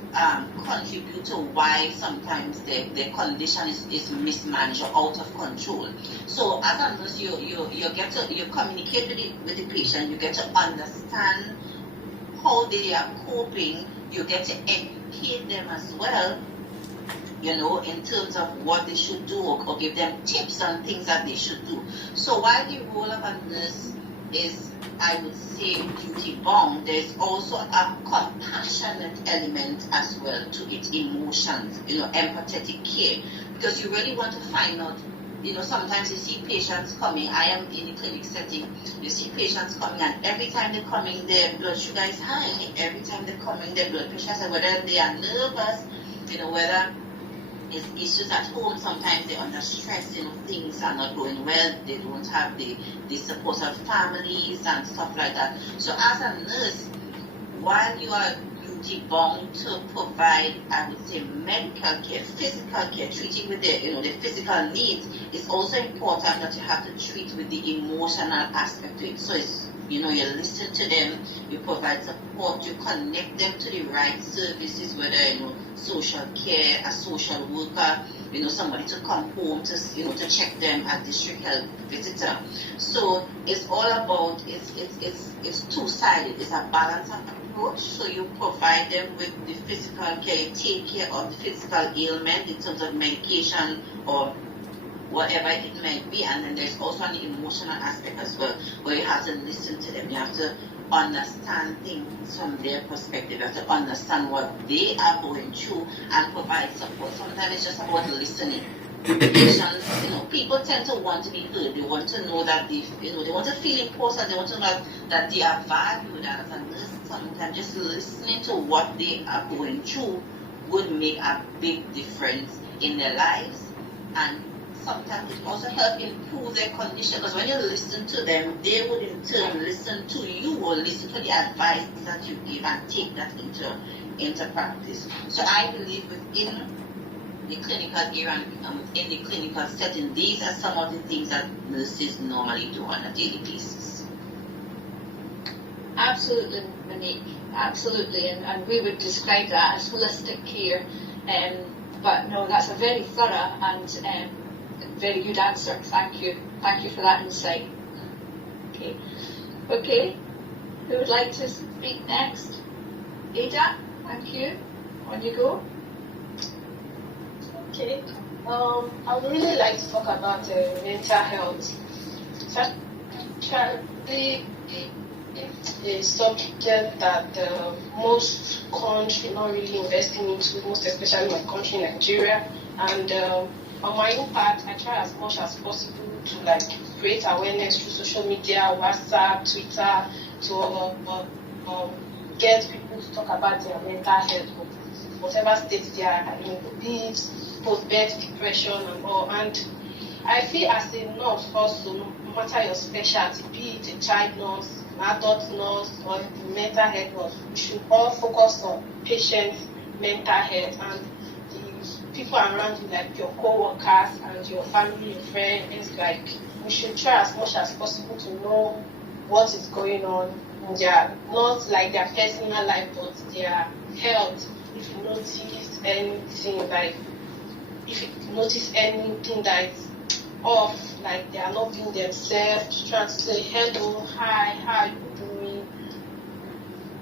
contribute to why sometimes their condition is mismanaged or out of control. So as a nurse, you communicate with the patient, you get to understand how they are coping, you get to educate them as well, in terms of what they should do, or give them tips on things that they should do. So while the role of a nurse is, I would say, duty bound, there's also a compassionate element as well to its emotions, empathetic care, because you really want to find out, sometimes you see patients coming, I am in the clinic setting, you see patients coming, and every time they come in, their blood sugar is high, every time they come in, their blood pressure is high, whether they are nervous, whether it's issues at home, sometimes they're under stress, things are not going well, they don't have the support of families and stuff like that. So as a nurse, while you are duty bound to provide, I would say, medical care, physical care, treating with the physical needs, it's also important that you have to treat with the emotional aspect to it. So it's, you listen to them, you provide support, you connect them to the right services, whether, social care, a social worker, somebody to come home to check them, a district health visitor. So it's all about, it's two-sided, it's a balanced approach. So you provide them with the physical care, you take care of the physical ailment in terms of medication or whatever it might be. And then there's also an emotional aspect as well, where you have to listen to them. You have to understand things from their perspective. You have to understand what they are going through and provide support. Sometimes it's just about listening. Patients, people tend to want to be heard. They want to know that they want to feel important. They want to know that they are valued. And as a nurse, sometimes just listening to what they are going through would make a big difference in their lives, and sometimes it also help improve their condition, because when you listen to them, they would in turn listen to you or listen to the advice that you give and take that into practice. So I believe within the clinical area and within the clinical setting, these are some of the things that nurses normally do on a daily basis. Absolutely, Monique, absolutely, and we would describe that as holistic care, but no, that's a very thorough and very good answer. Thank you for that insight. Okay, who would like to speak next? Ada, thank you, on you go. Okay, I would really like to talk about mental health. It's actually a subject that most countries not really investing into, most especially my country, Nigeria. And on my own part, I try as much as possible to create awareness through social media, WhatsApp, Twitter, to get people to talk about their mental health, whatever state they are in, be it post-birth depression and all. And I feel as a nurse also, no matter your specialty, be it a child nurse, an adult nurse, or the mental health nurse, we should all focus on patients' mental health and the people around you, like your co-workers and your family and friends. We should try as much as possible to know what is going on in their, not their personal life, but their health. If you notice anything that's off, they are not being themselves, trying to say hello, hi, how are you doing,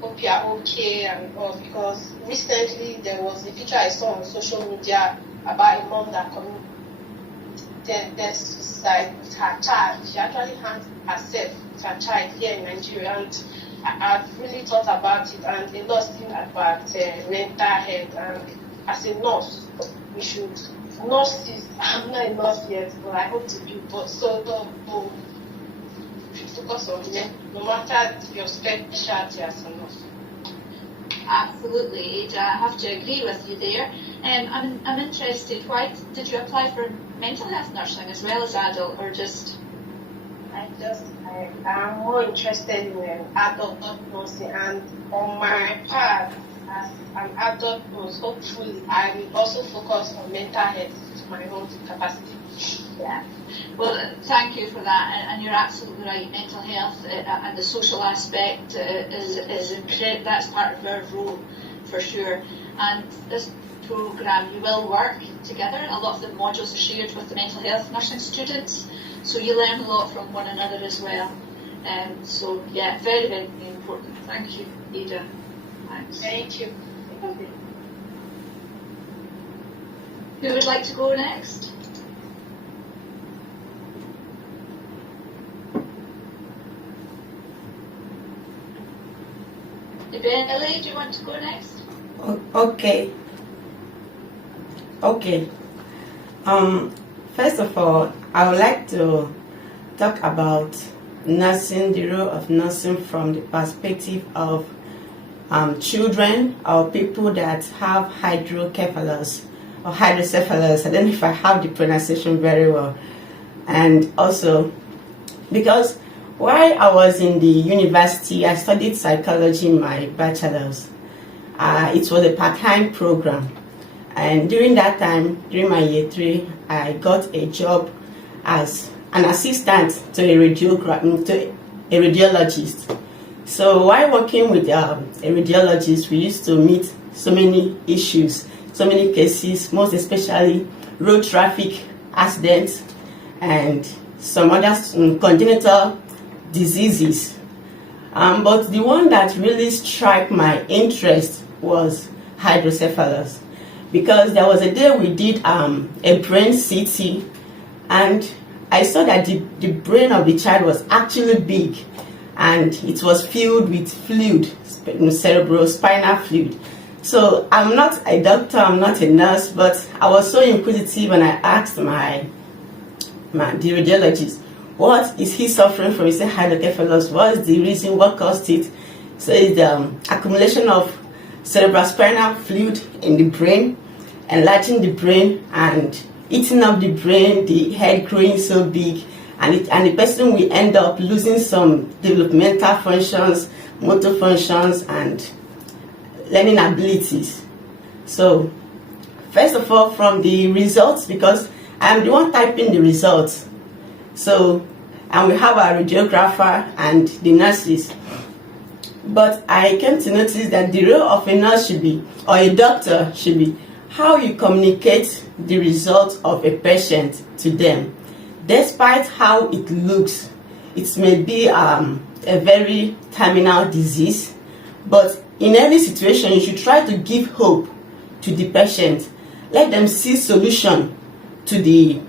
hope you are okay and all. Because recently there was a picture I saw on social media about a mom that committed suicide with her child. She actually harmed herself with her child here in Nigeria, and I've really thought about it and a lot about mental health. And as a nurse, we should, nurses, I'm not a nurse yet, but I hope to be, but we should focus on them, no matter your specialty as a nurse. Absolutely, Ada, I have to agree with you there. I'm interested, why did you apply for mental health nursing as well as adult, or just? I'm more interested in adult nursing, and on my part, as an adult nurse, hopefully I will also focus on mental health to my own capacity. Yeah. Well, thank you for that, and you're absolutely right. Mental health and the social aspect is incredible. That's part of our role for sure. And this program, you will work together. A lot of the modules are shared with the mental health nursing students, so you learn a lot from one another as well. So yeah, very, very important. Thank you, Ada. Thanks. Thank you. Who would like to go next? Ibele, do you want to go next? Okay. First of all, I would like to talk about nursing, the role of nursing from the perspective of children or people that have hydrocephalus or hydrocephalus. I don't know if I have the pronunciation very well. And also, because while I was in the university, I studied psychology in my bachelor's. It was a part-time program. And during that time, during my year 3, I got a job as an assistant to a radiologist. So while working with a radiologist, we used to meet so many issues, so many cases, most especially road traffic accidents and some other congenital diseases. But the one that really struck my interest was hydrocephalus, because there was a day we did a brain CT and I saw that the brain of the child was actually big, and it was filled with fluid, cerebrospinal fluid. So I'm not a doctor, I'm not a nurse, but I was so inquisitive, and I asked the radiologist, what is he suffering from? He said hydrocephalus. What is the reason? What caused it? So it's the accumulation of cerebrospinal fluid in the brain, enlarging the brain and eating up the brain, the head growing so big, and the person will end up losing some developmental functions, motor functions, and learning abilities. So first of all, from the results, because I'm the one typing the results, so, and we have our radiographer and the nurses, but I came to notice that the role of a nurse should be, or a doctor should be, how you communicate the results of a patient to them. Despite how it looks, it may be a very terminal disease, but in any situation, you should try to give hope to the patient. Let them see solution to the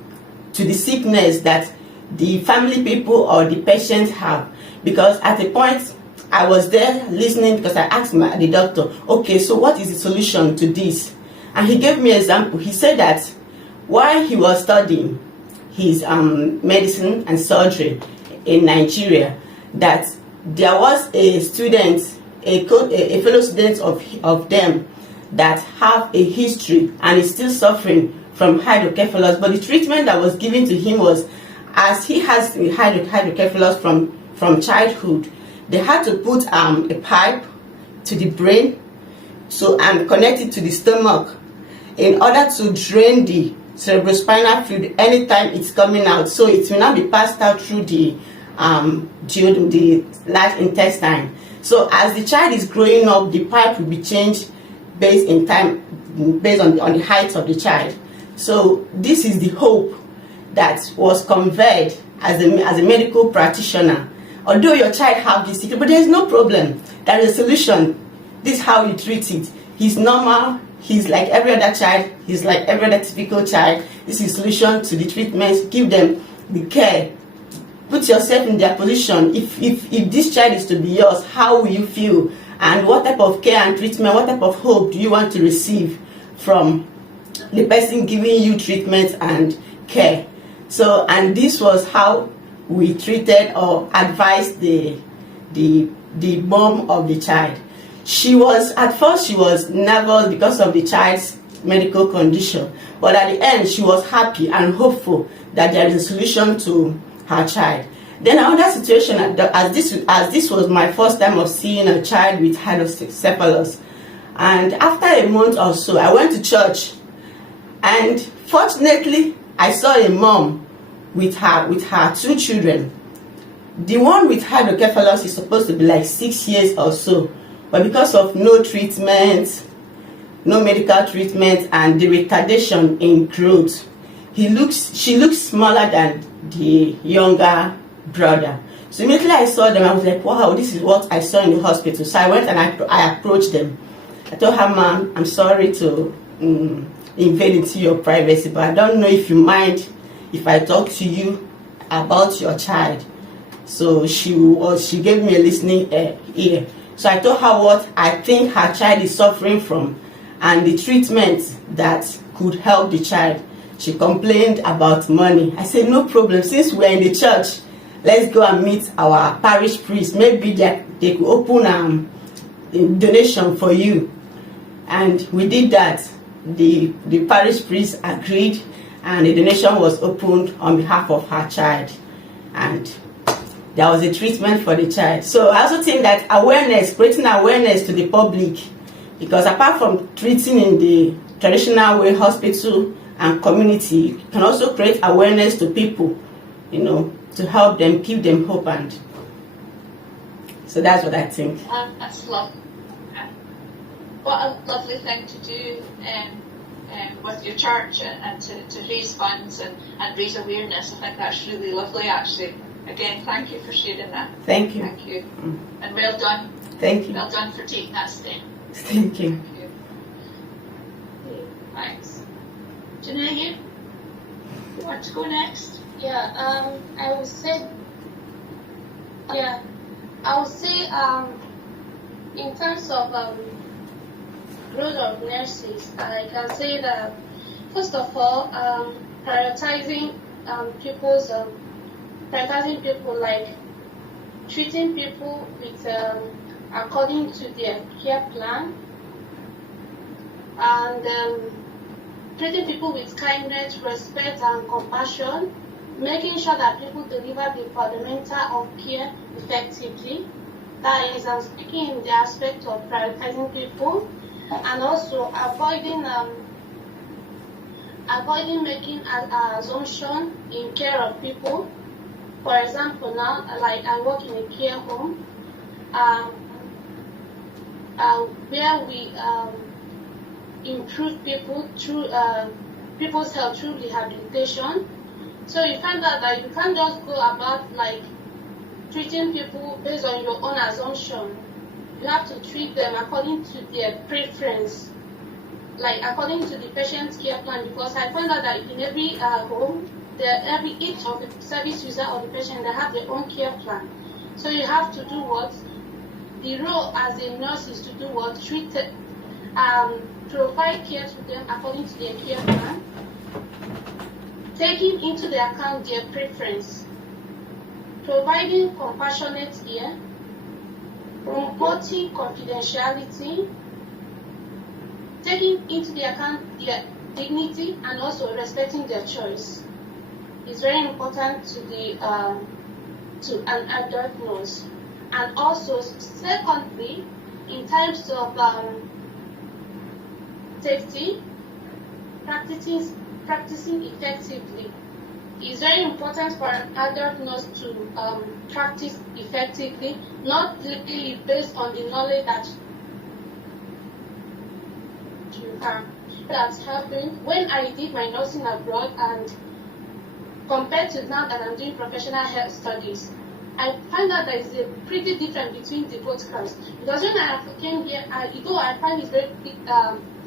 sickness that the family people or the patient have. Because at a point, I was there listening, because I asked the doctor, okay, so what is the solution to this? And he gave me an example. He said that while he was studying his medicine and surgery in Nigeria, that there was a student, a fellow student of them that have a history and is still suffering from hydrocephalus, but the treatment that was given to him was, as he has hydrocephalus from childhood, they had to put a pipe to the brain and connect it to the stomach in order to drain the cerebrospinal fluid anytime it's coming out, so it will not be passed out through the large intestine. So as the child is growing up, the pipe will be changed based on the height of the child. So this is the hope that was conveyed as a medical practitioner. Although your child have this sickness, but there is no problem. There is a solution. This is how you treat it. He's normal. He's like every other child. He's like every other typical child. This is solution to the treatment. Give them the care. Put yourself in their position. If this child is to be yours, how will you feel? And what type of care and treatment, what type of hope do you want to receive from the person giving you treatment and care? So, and this was how we treated or advised the mom of the child. At first she was nervous because of the child's medical condition, but at the end she was happy and hopeful that there is a solution to her child. Then another situation, as this was my first time of seeing a child with hydrocephalus, and after a month or so, I went to church, and fortunately, I saw a mom with her two children. The one with hydrocephalus is supposed to be like 6 years or so, but because of no treatment, no medical treatment, and the retardation in growth, she looks smaller than the younger brother. So immediately I saw them, I was like, wow, this is what I saw in the hospital. So I went and I approached them. I told her, ma'am, I'm sorry to invade into your privacy, but I don't know if you mind if I talk to you about your child. So she gave me a listening ear. So I told her what I think her child is suffering from and the treatment that could help the child. She complained about money. I said, no problem. Since we're in the church, let's go and meet our parish priest. Maybe they could open a donation for you. And we did that. The parish priest agreed, and a donation was opened on behalf of her child. And there was a treatment for the child. So I also think that creating awareness to the public, because apart from treating in the traditional way, hospital and community, can also create awareness to people, to help them, give them hope. And so that's what I think. That's lovely. What a lovely thing to do with your church and to raise funds and raise awareness. I think that's really lovely, actually. Again, thank you for sharing that. Thank you. Thank you. And well done. Thank you. Well done for taking that step. Thank you. Thank you. Thanks. Janelle here? want to go next? I would say, in terms of growth of nurses, I can say that first of all, prioritizing people, like treating people with according to their care plan, and treating people with kindness, respect, and compassion, making sure that people deliver the fundamental of care effectively. That is, I'm speaking in the aspect of prioritizing people, and also avoiding making an assumption in care of people. For example, now, like I work in a care home, where we improve people through people's health through rehabilitation. So you find out that you can't just go about like treating people based on your own assumption. You have to treat them according to their preference, like according to the patient's care plan. Because I find out that in every home, each of the service user or the patient, they have their own care plan. So you have to do what the role as a nurse is to do what provide care to them according to their care plan, taking into the account their preference, providing compassionate care, promoting confidentiality, taking into the account their dignity, and also respecting their choice. Is very important to an adult nurse. And also, secondly, in terms of safety, practicing effectively. It's very important for an adult nurse to practice effectively, not really based on the knowledge that you have. That's happened when I did my nursing abroad, and compared to now that I'm doing professional health studies, I find out there is a pretty difference between the both class. Because when I came here, I find it very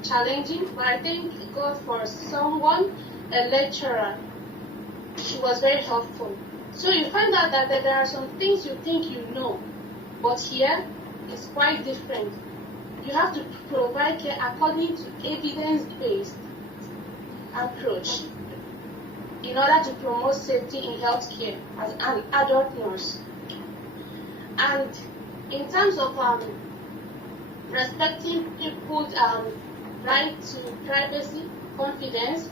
challenging, but I thank God for someone, a lecturer. She was very helpful. So you find out that there are some things you think you know, but here it's quite different. You have to provide care according to evidence-based approach in order to promote safety in healthcare as an adult nurse. And in terms of respecting people's right to privacy, confidence,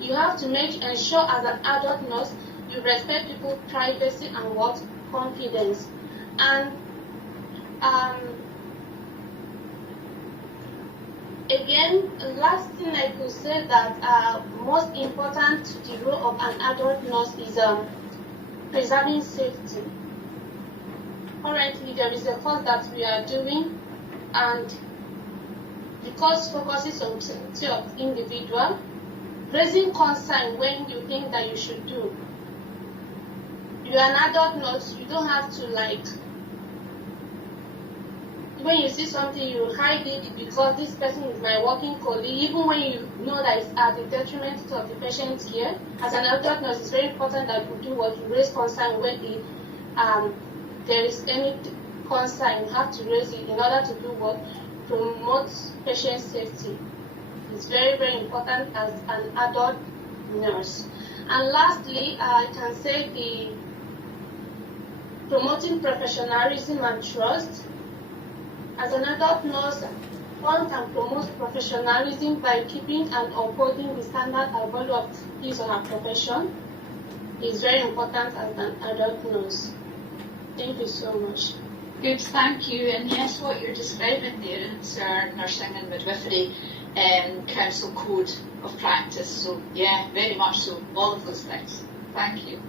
you have to ensure as an adult nurse you respect people's privacy and what confidence. And again, last thing I could say that most important to the role of an adult nurse is preserving safety. Currently, there is a course that we are doing, and the course focuses on safety of individual, raising concern when you think that you should do. You are an adult nurse, you don't have to when you see something, you hide it because this person is my working colleague, even when you know that it's at the detriment of the patient's care. As an adult nurse, it's very important that you do what you raise concern when there is any concern. You have to raise it in order to do what promotes patient safety. It's very, very important as an adult nurse. And lastly, I can say the promoting professionalism and trust. As an adult nurse, one can promote professionalism by keeping and upholding the standard and value of his or her profession. It's very important as an adult nurse. Thank you so much. Good, thank you. And yes, what you're describing there is our Nursing and Midwifery Council Code of Practice. So yeah, very much so, all of those things. Thank you.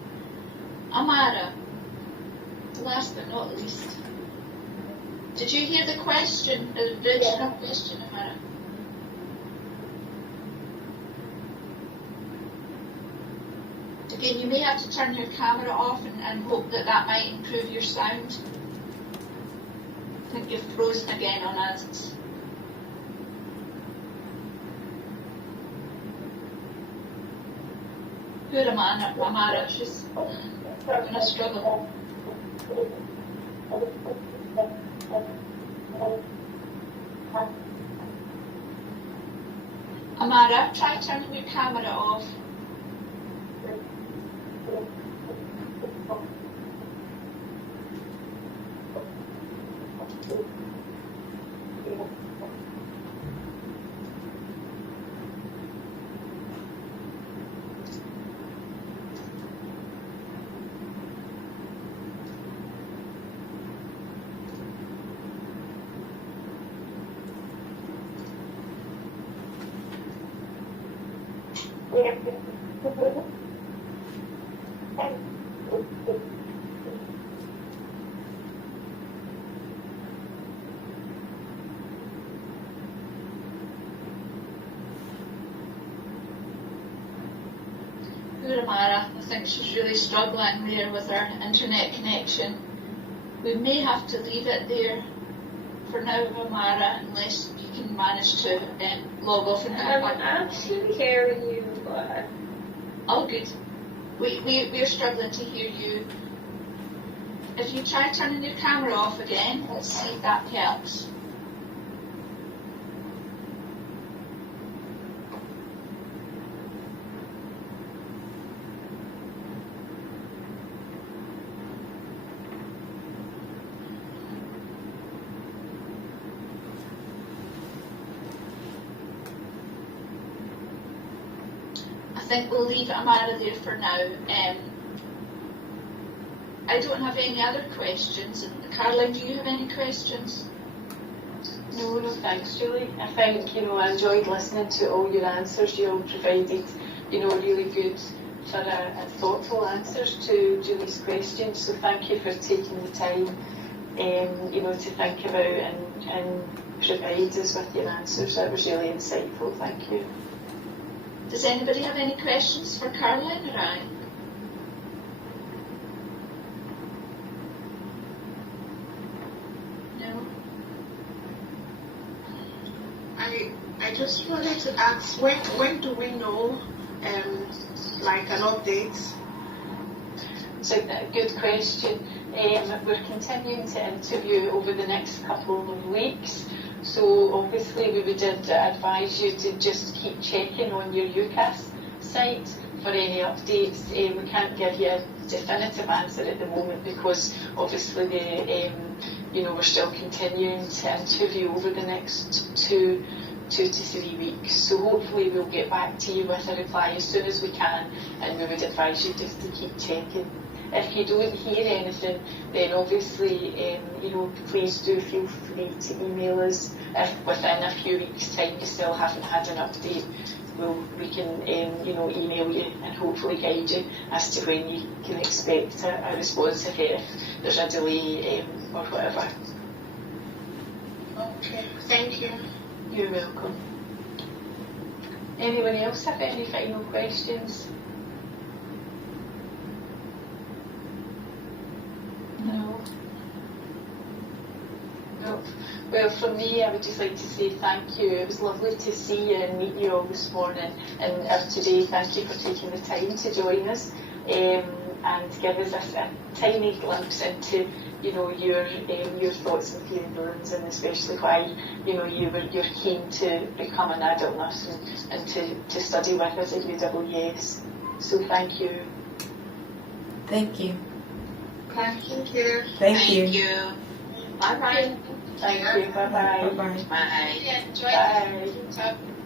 Amara, last but not least. Did you hear the question, the original question, Amara? Again, you may have to turn your camera off and hope that might improve your sound. I think you've frozen again on us. Poor Amara, she's gonna struggle. Amara, try turning your camera off. Poor Amara, I think she's really struggling there with her internet connection. We may have to leave it there for now, Amara, unless you can manage to log off and come back. I'm actually hearing you, but... Oh, good. We're struggling to hear you. If you try turning your camera off again, let's see if that helps. I think we'll leave Amara there for now. I don't have any other questions. Caroline, do you have any questions? No, thanks, Julie. I think, I enjoyed listening to all your answers. You all provided, really good, thorough and thoughtful answers to Julie's questions. So thank you for taking the time, to think about and provide us with your answers. That was really insightful. Thank you. Does anybody have any questions for Caroline or I? No? I just wanted to ask, when do we know, like an update? It's a good question. We're continuing to interview over the next couple of weeks. So obviously we would advise you to just keep checking on your UCAS site for any updates. We can't give you a definitive answer at the moment because obviously we're still continuing to interview over the next two to 3 weeks. So hopefully we'll get back to you with a reply as soon as we can, and we would advise you just to keep checking. If you don't hear anything, then obviously, please do feel free to email us. If within a few weeks' time you still haven't had an update, we can, email you and hopefully guide you as to when you can expect a response if there's a delay or whatever. Okay, thank you. You're welcome. Anyone else have any final questions? No. Well, for me, I would just like to say thank you. It was lovely to see you and meet you all this morning and today. Thank you for taking the time to join us and give us a tiny glimpse into, your thoughts and feelings, and especially why, you're keen to become an adult nurse and to study with us at UWS. So thank you. Thank you. Thank you. Thank you. Thank you. Bye-bye. Thank you. Bye-bye. Bye-bye. Bye. Bye.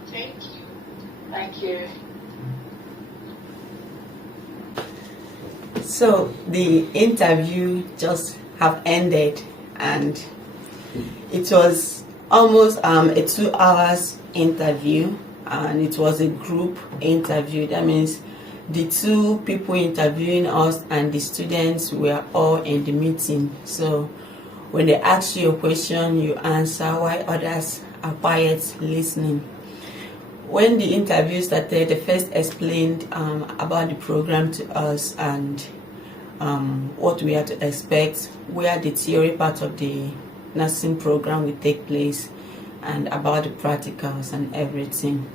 Thank you. Thank you. So the interview just have ended, and it was almost a 2 hours interview, and it was a group interview. That means the two people interviewing us and the students were all in the meeting. So when they ask you a question, you answer while others are quiet listening. When the interview started, they first explained about the program to us and what we had to expect, where the theory part of the nursing program will take place, and about the practicals and everything.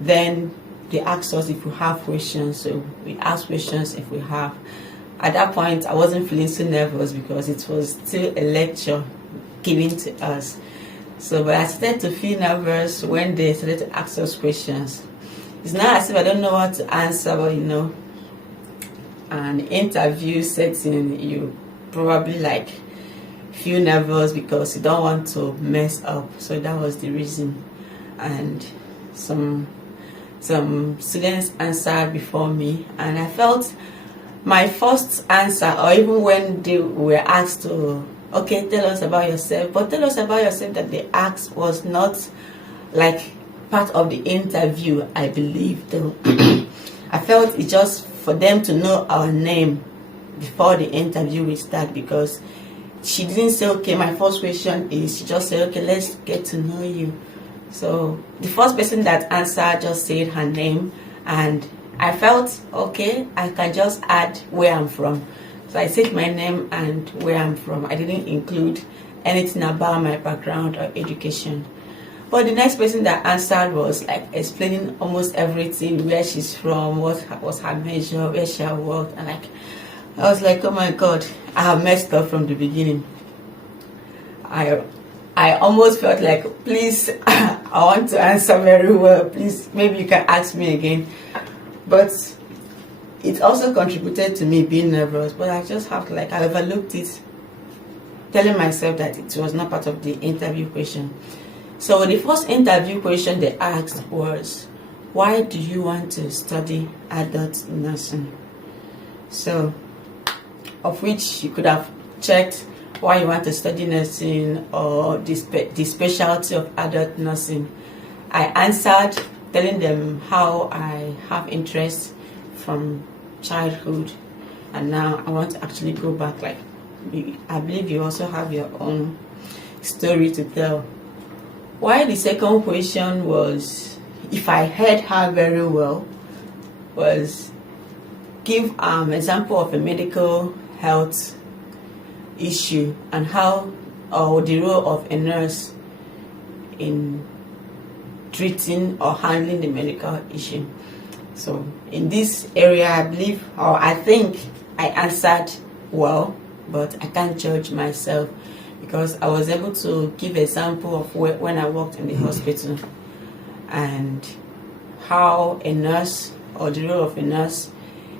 Then they asked us if we have questions, so we asked questions if we have. At that point, I wasn't feeling so nervous because it was still a lecture given to us. So, but I started to feel nervous when they started to ask us questions. It's not as if I don't know what to answer, but you know, an interview setting, you probably like feel nervous because you don't want to mess up. So that was the reason. And some students answered before me, and I felt my first answer, or even when they were asked to, okay, tell us about yourself, but tell us about yourself, that they asked was not like part of the interview, I believe, though. I felt it's just for them to know our name before the interview will start, because she didn't say, okay, my first question is, she just said, okay, let's get to know you. So the first person that answered just said her name, and I felt, okay, I can just add where I'm from. So I said my name and where I'm from. I didn't include anything about my background or education. But the next person that answered was like explaining almost everything, where she's from, what was her major, where she had worked, and like I was like, oh my God, I have messed up from the beginning. I almost felt like, please, I want to answer very well. Please, maybe you can ask me again. But it also contributed to me being nervous. But I just have to, like, I overlooked it, telling myself that it was not part of the interview question. So the first interview question they asked was, why do you want to study adult nursing? So, of which you could have checked why you want to study nursing or the specialty of adult nursing. I answered telling them how I have interest from childhood, and now I want to actually go back. Like, I believe you also have your own story to tell. Why the second question was, if I heard her very well, was give example of a medical health issue and how, or the role of a nurse in treating or handling the medical issue. So in this area, I believe, or I think I answered well, but I can't judge myself because I was able to give example of when I worked in the hospital and how a nurse, or the role of a nurse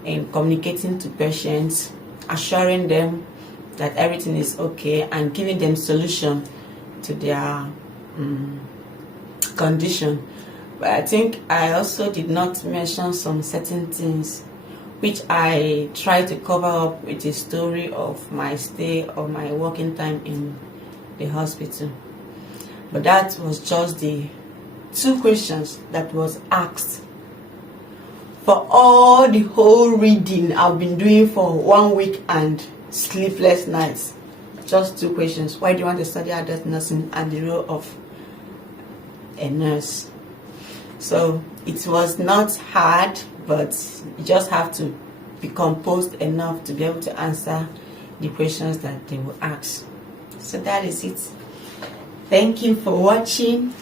in communicating to patients, assuring them that everything is okay and giving them solution to their condition. But I think I also did not mention some certain things which I tried to cover up with a story of my stay or my working time in the hospital. But that was just the two questions that was asked. For all the whole reading I've been doing for 1 week and sleepless nights, just two questions. Why do you want to study adult nursing, and the role of a nurse? So it was not hard, but you just have to be composed enough to be able to answer the questions that they will ask. So that is it. Thank you for watching.